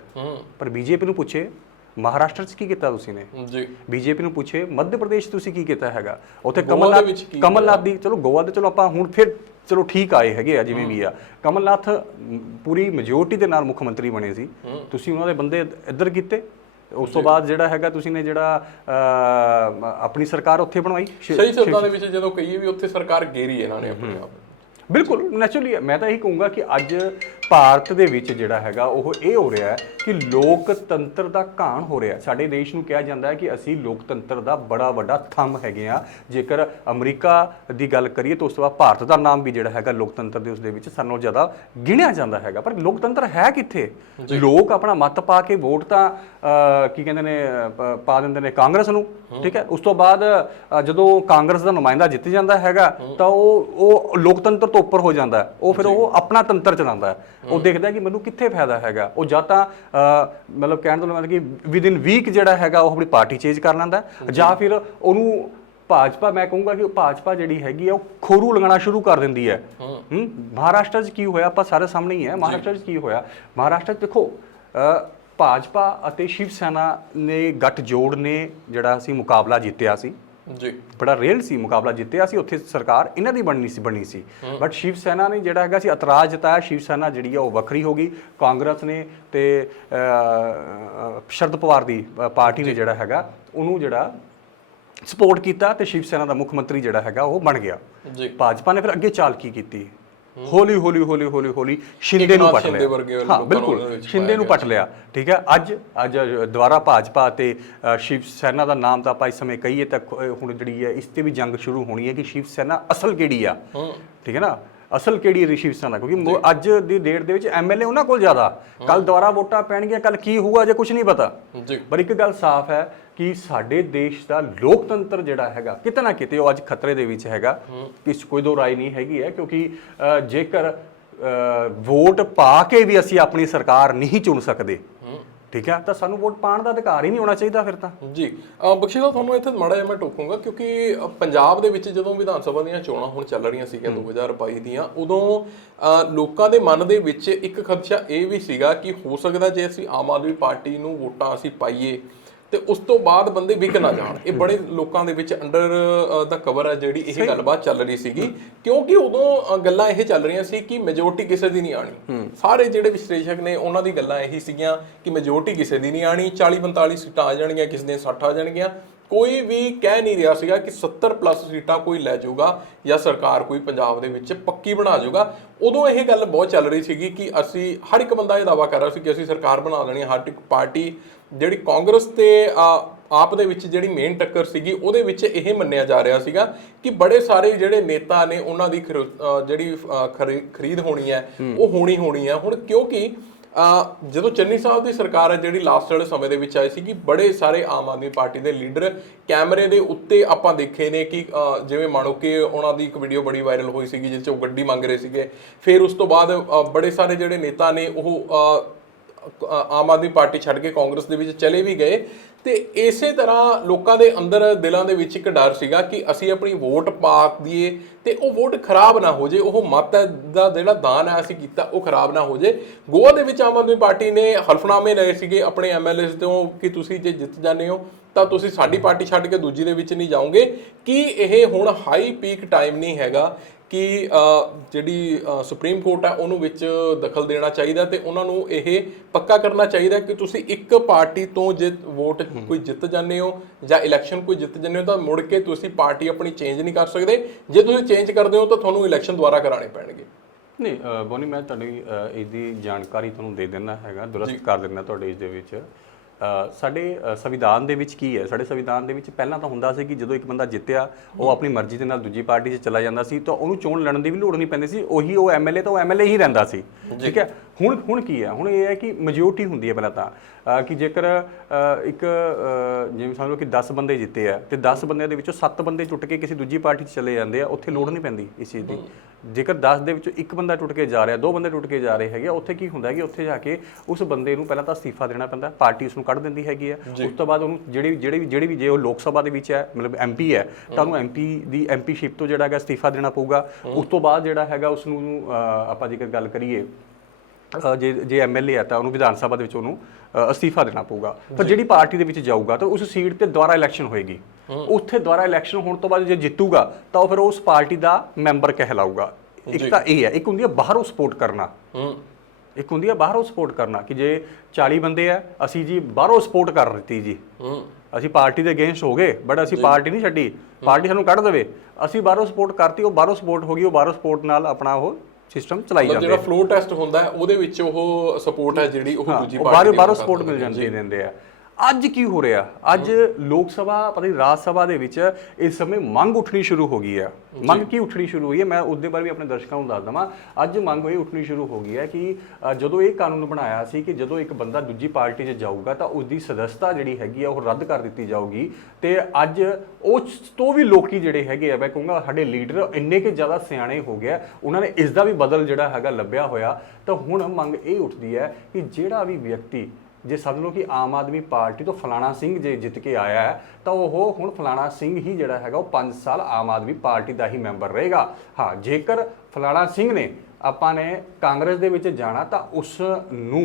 ਪਰ ਬੀਜੇਪੀ ਨੂੰ ਪੁੱਛੇ ਮਹਾਰਾਸ਼ਟਰ 'ਚ ਕੀ ਕੀਤਾ ਤੁਸੀਂ ਨੇ ਜੀ, ਬੀਜੇਪੀ ਨੂੰ ਪੁੱਛੇ ਮੱਧ ਪ੍ਰਦੇਸ਼ ਤੁਸੀਂ ਕੀ ਕੀਤਾ ਹੈਗਾ, ਉੱਥੇ ਕਮਲਨਾਥ ਦੀ, ਚਲੋ ਗੋਆ ਦੇ ਚਲੋ ਆਪਾਂ ਹੁਣ ਫਿਰ ਚਲੋ ਠੀਕ ਆਏ ਹੈਗੇ ਆ ਜਿਵੇਂ ਵੀ ਆ, ਕਮਲਨਾਥ ਪੂਰੀ ਮੈਜੋਰਟੀ ਦੇ ਨਾਲ ਮੁੱਖ ਮੰਤਰੀ ਬਣੇ ਸੀ, ਤੁਸੀਂ ਉਹਨਾਂ ਦੇ ਬੰਦੇ ਇੱਧਰ ਕੀਤੇ। ਉਸ ਤੋਂ ਬਾਅਦ ਜਿਹੜਾ ਹੈਗਾ ਤੁਸੀਂ ਨੇ ਜਿਹੜਾ ਆਪਣੀ ਸਰਕਾਰ ਉੱਥੇ ਬਣਵਾਈ, ਸਹੀ ਸ਼ਬਦਾਂ ਦੇ ਵਿੱਚ ਜਦੋਂ ਕਹੀਏ ਵੀ ਉੱਥੇ ਸਰਕਾਰ ਗੇਰੀ ਇਹਨਾਂ ਨੇ ਆਪਣੇ ਆਪ। ਬਿਲਕੁਲ ਨੈਚੁਰਲੀ ਮੈਂ ਤਾਂ ਇਹੀ ਕਹੂੰਗਾ ਕਿ ਅੱਜ ਭਾਰਤ ਦੇ ਵਿੱਚ ਜਿਹੜਾ ਹੈਗਾ ਉਹ ਇਹ ਹੋ ਰਿਹਾ ਹੈ ਕਿ ਲੋਕਤੰਤਰ ਦਾ ਘਾਣ ਹੋ ਰਿਹਾ। ਸਾਡੇ ਦੇਸ਼ ਨੂੰ ਕਿਹਾ ਜਾਂਦਾ ਹੈ ਕਿ ਅਸੀਂ ਲੋਕਤੰਤਰ ਦਾ ਬੜਾ ਵੱਡਾ ਥੰਮ ਹੈਗੇ ਆ। ਜੇਕਰ ਅਮਰੀਕਾ ਦੀ ਗੱਲ ਕਰੀਏ ਤਾਂ ਉਸ ਤੋਂ ਬਾਅਦ ਭਾਰਤ ਦਾ ਨਾਮ ਵੀ ਜਿਹੜਾ ਹੈਗਾ ਲੋਕਤੰਤਰ ਦੇ ਉਸ ਦੇ ਵਿੱਚ ਸਾਨੂੰ ਜ਼ਿਆਦਾ ਗਿਣਿਆ ਜਾਂਦਾ ਹੈਗਾ। ਪਰ ਲੋਕਤੰਤਰ ਹੈ ਕਿੱਥੇ? ਲੋਕ ਆਪਣਾ ਮਤ ਪਾ ਕੇ ਵੋਟ ਤਾਂ ਕੀ ਕਹਿੰਦੇ ਨੇ ਪਾ ਦਿੰਦੇ ਨੇ ਕਾਂਗਰਸ ਨੂੰ, ਠੀਕ ਹੈ। ਉਸ ਤੋਂ ਬਾਅਦ ਜਦੋਂ ਕਾਂਗਰਸ ਦਾ ਨੁਮਾਇੰਦਾ ਜਿੱਤ ਜਾਂਦਾ ਹੈਗਾ ਤਾਂ ਉਹ ਲੋਕਤੰਤਰ ਤੋਂ ਉੱਪਰ ਹੋ ਜਾਂਦਾ, ਉਹ ਫਿਰ ਉਹ ਆਪਣਾ ਤੰਤਰ ਚਲਾਉਂਦਾ, ਉਹ ਦੇਖਦਾ ਕਿ ਮੈਨੂੰ ਕਿੱਥੇ ਫਾਇਦਾ ਹੈਗਾ। ਉਹ ਜਾਂ ਤਾਂ ਮਤਲਬ ਕਹਿਣ ਤੋਂ ਮਤਲਬ ਕਿ ਵਿਦਿਨ ਵੀਕ ਜਿਹੜਾ ਹੈਗਾ ਉਹ ਆਪਣੀ ਪਾਰਟੀ ਚੇਂਜ ਕਰ ਲੈਂਦਾ, ਜਾਂ ਫਿਰ ਉਹਨੂੰ ਭਾਜਪਾ, ਮੈਂ ਕਹੂੰਗਾ ਕਿ ਭਾਜਪਾ ਜਿਹੜੀ ਹੈਗੀ ਆ ਉਹ ਖੋਰੂ ਲਗਾਉਣਾ ਸ਼ੁਰੂ ਕਰ ਦਿੰਦੀ ਹੈ। ਮਹਾਰਾਸ਼ਟਰ 'ਚ ਕੀ ਹੋਇਆ ਆਪਾਂ ਸਾਰੇ ਸਾਹਮਣੇ ਹੀ ਹੈ। ਮਹਾਰਾਸ਼ਟਰ 'ਚ ਕੀ ਹੋਇਆ? ਮਹਾਰਾਸ਼ਟਰ 'ਚ ਦੇਖੋ ਭਾਜਪਾ ਅਤੇ ਸ਼ਿਵ ਸੈਨਾ ਨੇ ਗੱਠਜੋੜ ਨੇ ਜਿਹੜਾ ਸੀ ਮੁਕਾਬਲਾ ਜਿੱਤਿਆ ਸੀ ਜੀ, ਬੜਾ ਰੀਅਲ ਸੀ ਮੁਕਾਬਲਾ ਜਿੱਤਿਆ ਸੀ, ਉੱਥੇ ਸਰਕਾਰ ਇਹਨਾਂ ਦੀ ਬਣੀ ਸੀ। ਬਟ ਸ਼ਿਵ ਸੈਨਾ ਨੇ ਜਿਹੜਾ ਹੈਗਾ ਸੀ ਇਤਰਾਜ਼ ਜਤਾਇਆ, ਸ਼ਿਵ ਸੈਨਾ ਜਿਹੜੀ ਆ ਉਹ ਵੱਖਰੀ ਹੋ ਗਈ। ਕਾਂਗਰਸ ਨੇ ਤੇ ਸ਼ਰਦ ਪਵਾਰ ਦੀ ਪਾਰਟੀ ਨੇ ਜਿਹੜਾ ਹੈਗਾ ਉਹਨੂੰ ਜਿਹੜਾ ਸਪੋਰਟ ਕੀਤਾ ਤੇ ਸ਼ਿਵ ਸੈਨਾ ਦਾ ਮੁੱਖ ਮੰਤਰੀ ਜਿਹੜਾ ਹੈਗਾ ਉਹ ਬਣ ਗਿਆ। ਭਾਜਪਾ ਨੇ ਫਿਰ ਅੱਗੇ ਚਾਲ ਕੀ ਕੀਤੀ? ਹੌਲੀ ਹੌਲੀ ਸ਼ਿੰਦੇ ਨੂੰ ਪਟ ਲਿਆ। ਹਾਂ ਬਿਲਕੁਲ, ਸ਼ਿੰਦੇ ਨੂੰ ਪਟ ਲਿਆ, ਠੀਕ ਹੈ। ਅੱਜ ਦੁਬਾਰਾ ਭਾਜਪਾ ਅਤੇ ਸ਼ਿਵ ਸੈਨਾ ਦਾ ਨਾਮ ਤਾਂ ਆਪਾਂ ਇਸ ਸਮੇਂ ਕਹੀਏ ਤਾਂ ਹੁਣ ਜਿਹੜੀ ਹੈ ਇਸ ਤੇ ਵੀ ਜੰਗ ਸ਼ੁਰੂ ਹੋਣੀ ਹੈ ਕਿ ਸ਼ਿਵ ਸੈਨਾ ਅਸਲ ਕਿਹੜੀ ਆ, ਠੀਕ ਹੈ ਨਾ, ਅਸਲ ਕਿਹੜੀ ਹੈ ਸ਼ਿਵ ਸੈਨਾ। ਕਿਉਂਕਿ ਅੱਜ ਦੀ ਡੇਟ ਦੇ ਵਿੱਚ ਐਮਐਲਏ ਉਹਨਾਂ ਕੋਲ ਜ਼ਿਆਦਾ, ਕੱਲ ਦੁਬਾਰਾ ਵੋਟਾਂ ਪੈਣਗੀਆਂ, ਕੱਲ ਕੀ ਹੋਊਗਾ ਜੇ ਕੁਝ ਨਹੀਂ ਪਤਾ। ਪਰ ਇੱਕ ਗੱਲ ਸਾਫ਼ ਹੈ ਕਿ ਸਾਡੇ ਦੇਸ਼ ਦਾ ਲੋਕਤੰਤਰ ਜਿਹੜਾ ਹੈਗਾ ਕਿਤੇ ਨਾ ਕਿਤੇ ਉਹ ਅੱਜ ਖਤਰੇ ਦੇ ਵਿੱਚ ਹੈਗਾ, ਇਸ ਕੋਈ ਦੋ ਰਾਏ ਨਹੀਂ ਹੈਗੀ ਹੈ। ਕਿਉਂਕਿ ਜੇਕਰ ਵੋਟ ਪਾ ਕੇ ਵੀ ਅਸੀਂ ਆਪਣੀ ਸਰਕਾਰ ਨਹੀਂ ਚੁਣ ਸਕਦੇ, ਠੀਕ ਹੈ, ਤਾਂ ਸਾਨੂੰ ਵੋਟ ਪਾਉਣ ਦਾ ਅਧਿਕਾਰ ਹੀ ਨਹੀਂ ਹੋਣਾ ਚਾਹੀਦਾ ਫਿਰ ਤਾਂ। ਜੀ ਬਖਸ਼ੀ ਸਾਹਿਬ, ਤੁਹਾਨੂੰ ਇੱਥੇ ਮਾੜਾ ਜਿਹਾ ਮੈਂ ਟੋਕੂੰਗਾ, ਕਿਉਂਕਿ ਪੰਜਾਬ ਦੇ ਵਿੱਚ ਜਦੋਂ ਵਿਧਾਨ ਸਭਾ ਦੀਆਂ ਚੋਣਾਂ ਹੁਣ ਚੱਲ ਰਹੀਆਂ ਸੀਗੀਆਂ 2022 ਦੀਆਂ, ਉਦੋਂ ਲੋਕਾਂ ਦੇ ਮਨ ਦੇ ਵਿੱਚ ਇੱਕ ਖਦਸ਼ਾ ਇਹ ਵੀ ਸੀਗਾ ਕਿ ਹੋ ਸਕਦਾ ਜੇ ਅਸੀਂ ਆਮ ਆਦਮੀ ਪਾਰਟੀ ਨੂੰ ਵੋਟਾਂ ਅਸੀਂ ਪਾਈਏ ਤੇ ਉਸ ਤੋਂ ਬਾਅਦ ਬੰਦੇ ਵਿਕ ਨਾ ਜਾਣ। ਇਹ ਬੜੇ ਲੋਕਾਂ ਦੇ ਵਿੱਚ ਅੰਡਰ ਦਾ ਕਵਰ ਹੈ ਜਿਹੜੀ ਇਹ ਗੱਲਬਾਤ ਚੱਲ ਰਹੀ ਸੀਗੀ, ਕਿਉਂਕਿ ਉਦੋਂ ਗੱਲਾਂ ਇਹ ਚੱਲ ਰਹੀਆਂ ਸੀ ਕਿ ਮੈਜੋਰਟੀ ਕਿਸੇ ਦੀ ਨਹੀਂ ਆਣੀ। ਸਾਰੇ ਜਿਹੜੇ ਵਿਸ਼ਲੇਸ਼ਕ ਨੇ ਉਹਨਾਂ ਦੀ ਗੱਲਾਂ ਇਹੀ ਸੀਗੀਆਂ ਕਿ ਮੈਜੋਰਟੀ ਕਿਸੇ ਦੀ ਨਹੀਂ ਆਣੀ, 40-45 ਸੀਟਾਂ ਆ ਜਾਣਗੀਆਂ, ਕਿਸੇ ਦੀਆਂ 60 ਆ ਜਾਣਗੀਆਂ। ਕੋਈ ਵੀ ਕਹਿ ਨਹੀਂ ਰਿਹਾ ਸੀਗਾ ਕਿ 70+ ਸੀਟਾਂ ਕੋਈ ਲੈ ਜਾਊਗਾ ਜਾਂ ਸਰਕਾਰ ਕੋਈ ਪੰਜਾਬ ਦੇ ਵਿੱਚ ਪੱਕੀ ਬਣਾ ਜਾਊਗਾ। ਉਦੋਂ ਇਹ ਗੱਲ ਬਹੁਤ ਚੱਲ ਰਹੀ ਸੀਗੀ ਕਿ ਅਸੀਂ, ਹਰ ਇੱਕ ਬੰਦਾ ਇਹ ਦਾਅਵਾ ਕਰ ਰਿਹਾ ਸੀ ਕਿ ਅਸੀਂ ਸਰਕਾਰ ਬਣਾ ਲੈਣੀ। ਹਰ ਇੱਕ ਪਾਰਟੀ ਜਿਹੜੀ ਕਾਂਗਰਸ ਤੇ ਆਪ ਦੇ ਵਿੱਚ ਜਿਹੜੀ ਮੇਨ ਟੱਕਰ ਸੀਗੀ ਉਹਦੇ ਵਿੱਚ ਇਹ ਮੰਨਿਆ ਜਾ ਰਿਹਾ ਸੀਗਾ ਕਿ ਬੜੇ ਸਾਰੇ ਜਿਹੜੇ ਨੇਤਾ ਨੇ ਉਹਨਾਂ ਦੀ ਜਿਹੜੀ ਖਰੀਦ ਹੋਣੀ ਹੈ ਉਹ ਹੋਣੀ ਹੈ। ਹੁਣ ਕਿਉਂਕਿ ਜਦੋਂ ਚੰਨੀ ਸਾਹਿਬ ਦੀ ਸਰਕਾਰ ਹੈ ਜਿਹੜੀ ਲਾਸਟ ਵਾਲੇ ਸਮੇਂ ਦੇ ਵਿੱਚ ਆਈ ਸੀ ਕਿ ਬੜੇ ਸਾਰੇ ਆਮ ਆਦਮੀ ਪਾਰਟੀ ਦੇ ਲੀਡਰ ਕੈਮਰੇ ਦੇ ਉੱਤੇ ਆਪਾਂ ਦੇਖੇ ਨੇ ਕਿ ਜਿਵੇਂ ਮਾਣੋ ਕਿ ਉਹਨਾਂ ਦੀ ਇੱਕ ਵੀਡੀਓ ਬੜੀ ਵਾਇਰਲ ਹੋਈ ਸੀਗੀ ਜਿਸ 'ਚ ਉਹ ਗੱਡੀ ਮੰਗ ਰਹੇ ਸੀਗੇ। ਫਿਰ ਉਸ ਤੋਂ ਬਾਅਦ ਬੜੇ ਸਾਰੇ ਜਿਹੜੇ ਨੇਤਾ ਨੇ ਉਹ ਆਮ ਆਦਮੀ ਪਾਰਟੀ ਛੱਡ ਕੇ ਕਾਂਗਰਸ ਦੇ ਵਿੱਚ ਚਲੇ ਵੀ ਗਏ। ਤੇ ਇਸੇ ਤਰ੍ਹਾਂ ਲੋਕਾਂ ਦੇ ਅੰਦਰ ਦਿਲਾਂ ਦੇ ਵਿੱਚ ਇੱਕ ਡਰ ਸੀਗਾ ਕਿ ਅਸੀਂ ਆਪਣੀ ਵੋਟ ਪਾ ਦਈਏ ਤੇ ਉਹ ਵੋਟ ਖਰਾਬ ਨਾ ਹੋ ਜੇ, ਉਹ ਮਤ ਦਾ ਜਿਹੜਾ ਦਾਨ ਹੈ ਅਸੀਂ ਕੀਤਾ ਉਹ ਖਰਾਬ ਨਾ ਹੋ ਜੇ। ਗੋਆ ਦੇ ਵਿੱਚ ਆਮ ਆਦਮੀ ਪਾਰਟੀ ਨੇ ਹਲਫਨਾਮੇ ਲਏ ਸੀਗੇ ਆਪਣੇ MLAs ਤੋਂ ਕਿ ਤੁਸੀਂ ਜੇ ਜਿੱਤ ਜਾਂਦੇ ਹੋ ਤਾਂ ਤੁਸੀਂ ਸਾਡੀ ਪਾਰਟੀ ਛੱਡ ਕੇ ਦੂਜੀ ਦੇ ਵਿੱਚ ਨਹੀਂ ਜਾਓਗੇ। ਕਿ ਇਹ ਹੁਣ ਹਾਈ ਪੀਕ ਟਾਈਮ ਨਹੀਂ ਹੈਗਾ ਕਿ ਜਿਹੜੀ ਸੁਪਰੀਮ ਕੋਰਟ ਹੈ ਉਹਨੂੰ ਵਿੱਚ ਦਖਲ ਦੇਣਾ ਚਾਹੀਦਾ ਤੇ ਉਹਨਾਂ ਨੂੰ ਇਹ ਪੱਕਾ ਕਰਨਾ ਚਾਹੀਦਾ ਕਿ ਤੁਸੀਂ ਇੱਕ ਪਾਰਟੀ ਤੋਂ ਜੇ ਵੋਟ ਕੋਈ ਜਿੱਤ ਜਾਂਦੇ ਹੋ ਜਾਂ ਇਲੈਕਸ਼ਨ ਕੋਈ ਜਿੱਤ ਜਾਂਦੇ ਹੋ ਤਾਂ ਮੁੜ ਕੇ ਤੁਸੀਂ ਪਾਰਟੀ ਆਪਣੀ ਚੇਂਜ ਨਹੀਂ ਕਰ ਸਕਦੇ। ਜੇ ਤੁਸੀਂ ਚੇਂਜ ਕਰਦੇ ਹੋ ਤਾਂ ਤੁਹਾਨੂੰ ਇਲੈਕਸ਼ਨ ਦੁਬਾਰਾ ਕਰਾਉਣੇ ਪੈਣਗੇ। ਨਹੀਂ ਬੋਨੀ, ਮੈਂ ਤੁਹਾਡੀ ਇਹਦੀ ਜਾਣਕਾਰੀ ਤੁਹਾਨੂੰ ਦੇ ਦਿੰਦਾ ਹੈਗਾ, ਦੁਰਸਤ ਕਰ ਦਿੰਦਾ ਤੁਹਾਡੇ ਇਸ ਦੇ ਵਿੱਚ। ਸਾਡੇ ਸੰਵਿਧਾਨ ਦੇ ਵਿੱਚ ਕੀ ਹੈ, ਸਾਡੇ ਸੰਵਿਧਾਨ ਦੇ ਵਿੱਚ ਪਹਿਲਾਂ ਤਾਂ ਹੁੰਦਾ ਸੀ ਕਿ ਜਦੋਂ ਇੱਕ ਬੰਦਾ ਜਿੱਤਿਆ ਉਹ ਆਪਣੀ ਮਰਜ਼ੀ ਦੇ ਨਾਲ ਦੂਜੀ ਪਾਰਟੀ 'ਚ ਚਲਾ ਜਾਂਦਾ ਸੀ ਤਾਂ ਉਹਨੂੰ ਚੋਣ ਲੜਨ ਦੀ ਵੀ ਲੋੜ ਨਹੀਂ ਪੈਂਦੀ ਸੀ, ਉਹੀ ਉਹ MLA ਤਾਂ ਉਹ MLA ਹੀ ਰਹਿੰਦਾ ਸੀ, ਠੀਕ ਹੈ। ਹੁਣ ਕੀ ਹੈ, ਹੁਣ ਇਹ ਹੈ ਕਿ ਮੈਜੋਰਟੀ ਹੁੰਦੀ ਹੈ ਪਹਿਲਾਂ ਤਾਂ ਕਿ ਜੇਕਰ ਇੱਕ ਜਿਵੇਂ ਸਮਝ ਲਓ ਕਿ 10 ਬੰਦੇ ਜਿੱਤੇ ਆ ਤੇ 10 ਬੰਦਿਆਂ ਦੇ ਵਿੱਚੋਂ 7 ਬੰਦੇ ਟੁੱਟ ਕੇ ਕਿਸੇ ਦੂਜੀ ਪਾਰਟੀ 'ਚ ਚਲੇ ਜਾਂਦੇ ਆ, ਉੱਥੇ ਲੋੜ ਨਹੀਂ ਪੈਂਦੀ ਇਸ ਚੀਜ਼ ਦੀ। ਜੇਕਰ 10 ਦੇ ਵਿੱਚੋਂ ਇੱਕ ਬੰਦਾ ਟੁੱਟ ਕੇ ਜਾ ਰਿਹਾ, 2 ਬੰਦੇ ਟੁੱਟ ਕੇ ਜਾ ਰਹੇ ਹੈਗੇ, ਉੱਥੇ ਕੀ ਹੁੰਦਾ ਕਿ ਉੱਥੇ ਜਾ ਕੇ ਉਸ ਬੰਦੇ ਨੂੰ ਪਹਿਲਾਂ ਤਾਂ ਅਸਤੀਫਾ ਦੇਣਾ ਪੈਂਦਾ, ਪਾਰਟੀ ਉਸ ਨੂੰ ਕੱਢ ਦਿੰਦੀ ਹੈਗੀ ਹੈ। ਉਸ ਤੋਂ ਬਾਅਦ ਉਹਨੂੰ ਜਿਹੜੀ ਵੀ ਜੇ ਉਹ ਲੋਕ ਸਭਾ ਦੇ ਵਿੱਚ ਹੈ ਮਤਲਬ MP ਹੈ ਤਾਂ ਉਹਨੂੰ MP ਦੀ MPਸ਼ਿਪ ਤੋਂ ਜਿਹੜਾ ਹੈਗਾ ਅਸਤੀਫਾ ਦੇਣਾ ਪਊਗਾ। ਉਸ ਤੋਂ ਬਾਅਦ ਜਿਹੜਾ ਹੈਗਾ ਉਸ ਨੂੰ ਆਪਾਂ ਜੇਕਰ ਗੱਲ ਕਰੀਏ ਜੇ MLA ਹੈ ਤਾਂ ਉਹਨੂੰ ਵਿਧਾਨ ਸਭਾ ਦੇ ਵਿੱਚ ਉਹਨੂੰ ਅਸਤੀਫਾ ਦੇਣਾ ਪਊਗਾ। ਤਾਂ ਜਿਹੜੀ ਪਾਰਟੀ ਦੇ ਵਿੱਚ ਜਾਊਗਾ ਤਾਂ ਉਸ ਸੀਟ ਤੇ ਦੁਬਾਰਾ ਇਲੈਕਸ਼ਨ ਹੋਏਗੀ, ਉੱਥੇ ਦੁਬਾਰਾ ਇਲੈਕਸ਼ਨ ਹੋਣ ਤੋਂ ਬਾਅਦ ਜੇ ਜਿੱਤੂਗਾ ਤਾਂ ਉਹ ਫਿਰ ਉਸ ਪਾਰਟੀ ਦਾ ਮੈਂਬਰ ਕਹਿਲਾਊਗਾ। ਇੱਕ ਤਾਂ ਇਹ ਹੈ, ਇੱਕ ਹੁੰਦੀ ਹੈ ਬਾਹਰੋਂ ਸਪੋਰਟ ਕਰਨਾ, ਇੱਕ ਹੁੰਦੀ ਹੈ ਬਾਹਰੋਂ ਸਪੋਰਟ ਕਰਨਾ ਕਿ ਜੇ 40 ਬੰਦੇ ਆ ਅਸੀਂ ਜੀ ਬਾਹਰੋਂ ਸਪੋਰਟ ਕਰ ਦਿੱਤੀ ਜੀ, ਅਸੀਂ ਪਾਰਟੀ ਦੇ ਅਗੇਂਸਟ ਹੋ ਗਏ ਬਟ ਅਸੀਂ ਪਾਰਟੀ ਨਹੀਂ ਛੱਡੀ, ਪਾਰਟੀ ਸਾਨੂੰ ਕੱਢ ਦੇਵੇ, ਅਸੀਂ ਬਾਹਰੋਂ ਸਪੋਰਟ ਕਰਤੀ, ਉਹ ਬਾਹਰੋਂ ਸਪੋਰਟ ਹੋ ਗਈ, ਉਹ ਬਾਹਰੋਂ ਸਪੋਰਟ ਨਾਲ ਆਪਣਾ ਉਹ ਸਿਸਟਮ ਚਲਾਈ ਜਾਂਦੇ। ਜਿਹੜਾ ਫਲੋ ਟੈਸਟ ਹੁੰਦਾ ਹੈ ਉਹਦੇ ਵਿੱਚ ਉਹ ਸਪੋਰਟ ਹੈ ਜਿਹੜੀ ਉਹ ਦੂਜੀ ਪਾਰਟੀ ਬਾਹਰੋਂ ਸਪੋਰਟ ਮਿਲ ਜਾਂਦੀ ਦਿੰਦੇ ਆ। ਅੱਜ ਕੀ ਹੋ ਰਿਹਾ, ਅੱਜ ਲੋਕ ਸਭਾ ਪਤਾ ਨਹੀਂ ਰਾਜ ਸਭਾ ਦੇ ਵਿੱਚ ਇਸ ਸਮੇਂ ਮੰਗ ਉੱਠਣੀ ਸ਼ੁਰੂ ਹੋ ਗਈ ਹੈ। ਮੰਗ ਕੀ ਉੱਠਣੀ ਸ਼ੁਰੂ ਹੋਈ ਹੈ, ਮੈਂ ਉਹਦੇ ਬਾਰੇ ਵੀ ਆਪਣੇ ਦਰਸ਼ਕਾਂ ਨੂੰ ਦੱਸ ਦਵਾਂ। ਅੱਜ ਮੰਗ ਇਹ ਉੱਠਣੀ ਸ਼ੁਰੂ ਹੋ ਗਈ ਹੈ ਕਿ ਜਦੋਂ ਇਹ ਕਾਨੂੰਨ ਬਣਾਇਆ ਸੀ ਕਿ ਜਦੋਂ ਇੱਕ ਬੰਦਾ ਦੂਜੀ ਪਾਰਟੀ 'ਚ ਜਾਊਗਾ ਤਾਂ ਉਸਦੀ ਸਦਸਤਾ ਜਿਹੜੀ ਹੈਗੀ ਆ ਉਹ ਰੱਦ ਕਰ ਦਿੱਤੀ ਜਾਊਗੀ। ਤੇ ਅੱਜ ਉਸ ਤੋਂ ਵੀ ਲੋਕੀ ਜਿਹੜੇ ਹੈਗੇ ਆ, ਮੈਂ ਕਹੂੰਗਾ ਸਾਡੇ ਲੀਡਰ ਇੰਨੇ ਕਿ ਜ਼ਿਆਦਾ ਸਿਆਣੇ ਹੋ ਗਏ, ਉਹਨਾਂ ਨੇ ਇਸ ਦਾ ਵੀ ਬਦਲ ਜਿਹੜਾ ਹੈਗਾ ਲੱਭਿਆ ਹੋਇਆ। ਤਾਂ ਹੁਣ ਮੰਗ ਇਹ ਉੱਠਦੀ ਹੈ ਕਿ ਜਿਹੜਾ ਵੀ ਵਿਅਕਤੀ, ਜੇ ਸਮਝ ਲਓ ਕਿ ਆਮ ਆਦਮੀ ਪਾਰਟੀ ਤੋਂ ਫਲਾਣਾ ਸਿੰਘ ਜੇ ਜਿੱਤ ਕੇ ਆਇਆ ਹੈ ਤਾਂ ਉਹ ਹੁਣ ਫਲਾਣਾ ਸਿੰਘ ਹੀ ਜਿਹੜਾ ਹੈਗਾ ਉਹ 5 ਸਾਲ ਆਮ ਆਦਮੀ ਪਾਰਟੀ ਦਾ ਹੀ ਮੈਂਬਰ ਰਹੇਗਾ। ਹਾਂ, ਜੇਕਰ ਫਲਾਣਾ ਸਿੰਘ ਨੇ ਆਪਾਂ ਨੇ ਕਾਂਗਰਸ ਦੇ ਵਿੱਚ ਜਾਣਾ ਤਾਂ ਉਸ ਨੂੰ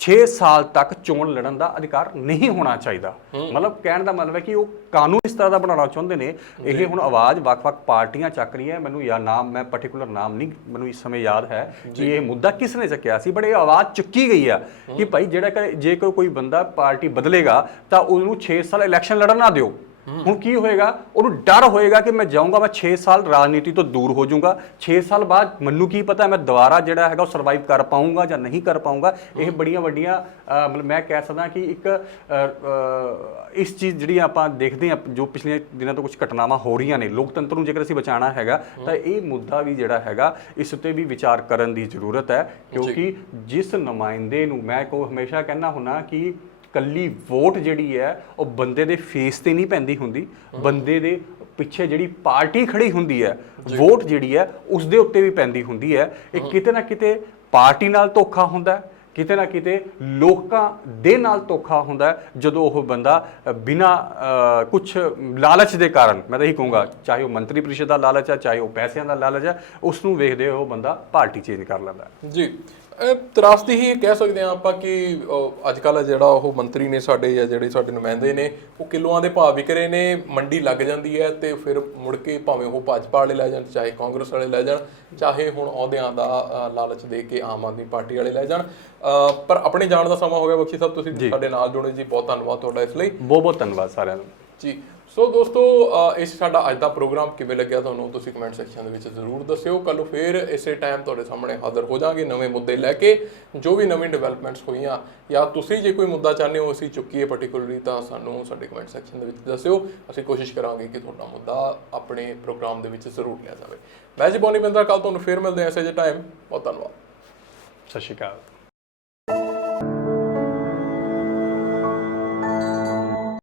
6 ਸਾਲ ਤੱਕ ਚੋਣ ਲੜਨ ਦਾ ਅਧਿਕਾਰ ਨਹੀਂ ਹੋਣਾ ਚਾਹੀਦਾ। ਮਤਲਬ ਕਹਿਣ ਦਾ ਮਤਲਬ ਹੈ ਕਿ ਉਹ ਕਾਨੂੰਨ ਇਸ ਤਰ੍ਹਾਂ ਦਾ ਬਣਾਉਣਾ ਚਾਹੁੰਦੇ ਨੇ। ਇਹ ਹੁਣ ਆਵਾਜ਼ ਵੱਖ-ਵੱਖ ਪਾਰਟੀਆਂ ਚੱਕ ਰਹੀਆਂ, ਮੈਨੂੰ ਜਾਂ ਨਾਮ ਮੈਂ ਪਾਰਟਿਕੂਲਰ ਨਾਮ ਨਹੀਂ ਮੈਨੂੰ ਇਸ ਸਮੇਂ ਯਾਦ ਹੈ ਕਿ ਇਹ ਮੁੱਦਾ ਕਿਸ ਨੇ ਚੱਕਿਆ ਸੀ, ਬਟ ਇਹ ਆਵਾਜ਼ ਚੁੱਕੀ ਗਈ ਆ ਕਿ ਭਾਈ ਜਿਹੜਾ ਜੇਕਰ ਕੋਈ ਬੰਦਾ ਪਾਰਟੀ ਬਦਲੇਗਾ ਤਾਂ ਉਹਨੂੰ 6 ਸਾਲ ਇਲੈਕਸ਼ਨ ਲੜਨ ਨਾ ਦਿਓ। ਹੁਣ ਕੀ ਹੋਏਗਾ, ਉਹਨੂੰ ਡਰ ਹੋਏਗਾ ਕਿ ਮੈਂ ਜਾਊਂਗਾ, ਮੈਂ 6 ਸਾਲ ਰਾਜਨੀਤੀ ਤੋਂ ਦੂਰ ਹੋ ਜਾਊਂਗਾ, 6 ਸਾਲ ਬਾਅਦ ਮੈਨੂੰ ਕੀ ਪਤਾ ਮੈਂ ਦੁਬਾਰਾ ਜਿਹੜਾ ਹੈਗਾ ਉਹ ਸਰਵਾਈਵ ਕਰ ਪਾਊਂਗਾ ਜਾਂ ਨਹੀਂ ਕਰ ਪਾਊਂਗਾ। ਇਹ ਬੜੀਆਂ ਵੱਡੀਆਂ ਮਤਲਬ ਮੈਂ ਕਹਿ ਸਕਦਾ ਕਿ ਇੱਕ ਇਸ ਚੀਜ਼ ਜਿਹੜੀ ਆਪਾਂ ਦੇਖਦੇ ਹਾਂ ਜੋ ਪਿਛਲੇ ਦਿਨਾਂ ਤੋਂ ਕੁਝ ਘਟਨਾਵਾਂ ਹੋ ਰਹੀਆਂ ਨੇ, ਲੋਕਤੰਤਰ ਨੂੰ ਜੇਕਰ ਅਸੀਂ ਬਚਾਉਣਾ ਹੈਗਾ ਤਾਂ ਇਹ ਮੁੱਦਾ ਵੀ ਜਿਹੜਾ ਹੈਗਾ ਇਸ ਉੱਤੇ ਵੀ ਵਿਚਾਰ ਕਰਨ ਦੀ ਜ਼ਰੂਰਤ ਹੈ। ਕਿਉਂਕਿ ਜਿਸ ਨੁਮਾਇੰਦੇ ਨੂੰ ਮੈਂ ਹਮੇਸ਼ਾ ਕਹਿੰਦਾ ਹੁੰਦਾ ਕਿ ਕੱਲੀ ਵੋਟ ਜਿਹੜੀ ਹੈ ਉਹ ਬੰਦੇ ਦੇ ਫੇਸ ਤੇ ਨਹੀਂ ਪੈਂਦੀ ਹੁੰਦੀ, ਬੰਦੇ ਦੇ ਪਿੱਛੇ ਜਿਹੜੀ ਪਾਰਟੀ ਖੜੀ ਹੁੰਦੀ ਹੈ, ਵੋਟ ਜਿਹੜੀ ਹੈ ਉਸ ਦੇ ਉੱਤੇ ਵੀ ਪੈਂਦੀ ਹੁੰਦੀ ਹੈ। ਇਹ ਕਿਤੇ ਨਾ ਕਿਤੇ ਪਾਰਟੀ ਨਾਲ ਧੋਖਾ ਹੁੰਦਾ ਹੈ, ਕਿਤੇ ਨਾ ਕਿਤੇ ਲੋਕਾਂ ਦੇ ਨਾਲ ਧੋਖਾ ਹੁੰਦਾ ਹੈ, ਜਦੋਂ ਉਹ ਬੰਦਾ ਬਿਨਾਂ ਕੁਝ ਲਾਲਚ ਦੇ ਕਾਰਨ, ਮੈਂ ਤਾਂ ਇਹੀ ਕਹੂੰਗਾ, ਚਾਹੇ ਉਹ ਮੰਤਰੀ ਪ੍ਰੀਸ਼ਦ ਦਾ ਲਾਲਚ ਹੈ, ਚਾਹੇ ਉਹ ਪੈਸਿਆਂ ਦਾ ਲਾਲਚ ਹੈ, ਉਸ ਨੂੰ ਵੇਖਦੇ ਉਹ ਬੰਦਾ ਪਾਰਟੀ ਚੇਂਜ ਕਰ ਲੈਂਦਾ ਜੀ। ਤਰਾਸਦੀ ਹੀ ਕਹਿ ਸਕਦੇ ਹਾਂ ਆਪਾਂ ਕਿ ਅੱਜ ਕੱਲ੍ਹ ਜਿਹੜਾ ਉਹ ਮੰਤਰੀ ਨੇ ਸਾਡੇ, ਜਾਂ ਜਿਹੜੇ ਸਾਡੇ ਨੁਮਾਇੰਦੇ ਨੇ, ਉਹ ਕਿਲੋਆਂ ਦੇ ਭਾਅ ਵਿਕ ਰਹੇ ਨੇ, ਮੰਡੀ ਲੱਗ ਜਾਂਦੀ ਹੈ ਤੇ ਫਿਰ ਮੁੜ ਕੇ ਭਾਵੇਂ ਉਹ ਭਾਜਪਾ ਵਾਲੇ ਲੈ ਜਾਣ, ਚਾਹੇ ਕਾਂਗਰਸ ਵਾਲੇ ਲੈ ਜਾਣ, ਚਾਹੇ ਹੁਣ ਅਹੁਦਿਆਂ ਦਾ ਲਾਲਚ ਦੇ ਕੇ ਆਮ ਆਦਮੀ ਪਾਰਟੀ ਵਾਲੇ ਲੈ ਜਾਣ। ਪਰ ਆਪਣੇ ਜਾਣ ਦਾ ਸਮਾਂ ਹੋ ਗਿਆ। ਬਖਸ਼ੀ ਸਾਹਿਬ, ਤੁਸੀਂ ਸਾਡੇ ਨਾਲ ਜੁੜੇ ਜੀ, ਬਹੁਤ ਧੰਨਵਾਦ ਤੁਹਾਡਾ ਇਸ ਲਈ। ਬਹੁਤ ਬਹੁਤ ਧੰਨਵਾਦ ਸਾਰਿਆਂ ਨੂੰ ਜੀ। ਸੋ ਦੋਸਤੋ, ਇਸ ਸਾਡਾ ਅੱਜ ਦਾ ਪ੍ਰੋਗਰਾਮ ਕਿਵੇਂ ਲੱਗਿਆ ਤੁਹਾਨੂੰ ਤੁਸੀਂ ਕਮੈਂਟ ਸੈਕਸ਼ਨ ਦੇ ਵਿੱਚ ਜ਼ਰੂਰ ਦੱਸਿਓ। ਕੱਲ੍ਹ ਨੂੰ ਫਿਰ ਇਸੇ ਟਾਈਮ ਤੁਹਾਡੇ ਸਾਹਮਣੇ ਹਾਜ਼ਰ ਹੋ ਜਾਵਾਂਗੇ ਨਵੇਂ ਮੁੱਦੇ ਲੈ ਕੇ। ਜੋ ਵੀ ਨਵੀਂ ਡਿਵੈਲਪਮੈਂਟਸ ਹੋਈਆਂ, ਜਾਂ ਤੁਸੀਂ ਜੇ ਕੋਈ ਮੁੱਦਾ ਚਾਹੁੰਦੇ ਹੋ ਅਸੀਂ ਚੁੱਕੀਏ ਪਰਟੀਕੂਲਰਲੀ, ਤਾਂ ਸਾਨੂੰ ਸਾਡੇ ਕਮੈਂਟ ਸੈਕਸ਼ਨ ਦੇ ਵਿੱਚ ਦੱਸਿਓ। ਅਸੀਂ ਕੋਸ਼ਿਸ਼ ਕਰਾਂਗੇ ਕਿ ਤੁਹਾਡਾ ਮੁੱਦਾ ਆਪਣੇ ਪ੍ਰੋਗਰਾਮ ਦੇ ਵਿੱਚ ਜ਼ਰੂਰ ਲਿਆ ਜਾਵੇ। ਮੈਂ ਜੀ ਬੋਨੀ ਬਿੰਦਰ, ਕੱਲ੍ਹ ਤੁਹਾਨੂੰ ਫਿਰ ਮਿਲਦੇ ਹਾਂ ਇਸੇ ਜਿਹੇ ਟਾਈਮ। ਬਹੁਤ ਧੰਨਵਾਦ। ਸਤਿ ਸ਼੍ਰੀ ਅਕਾਲ।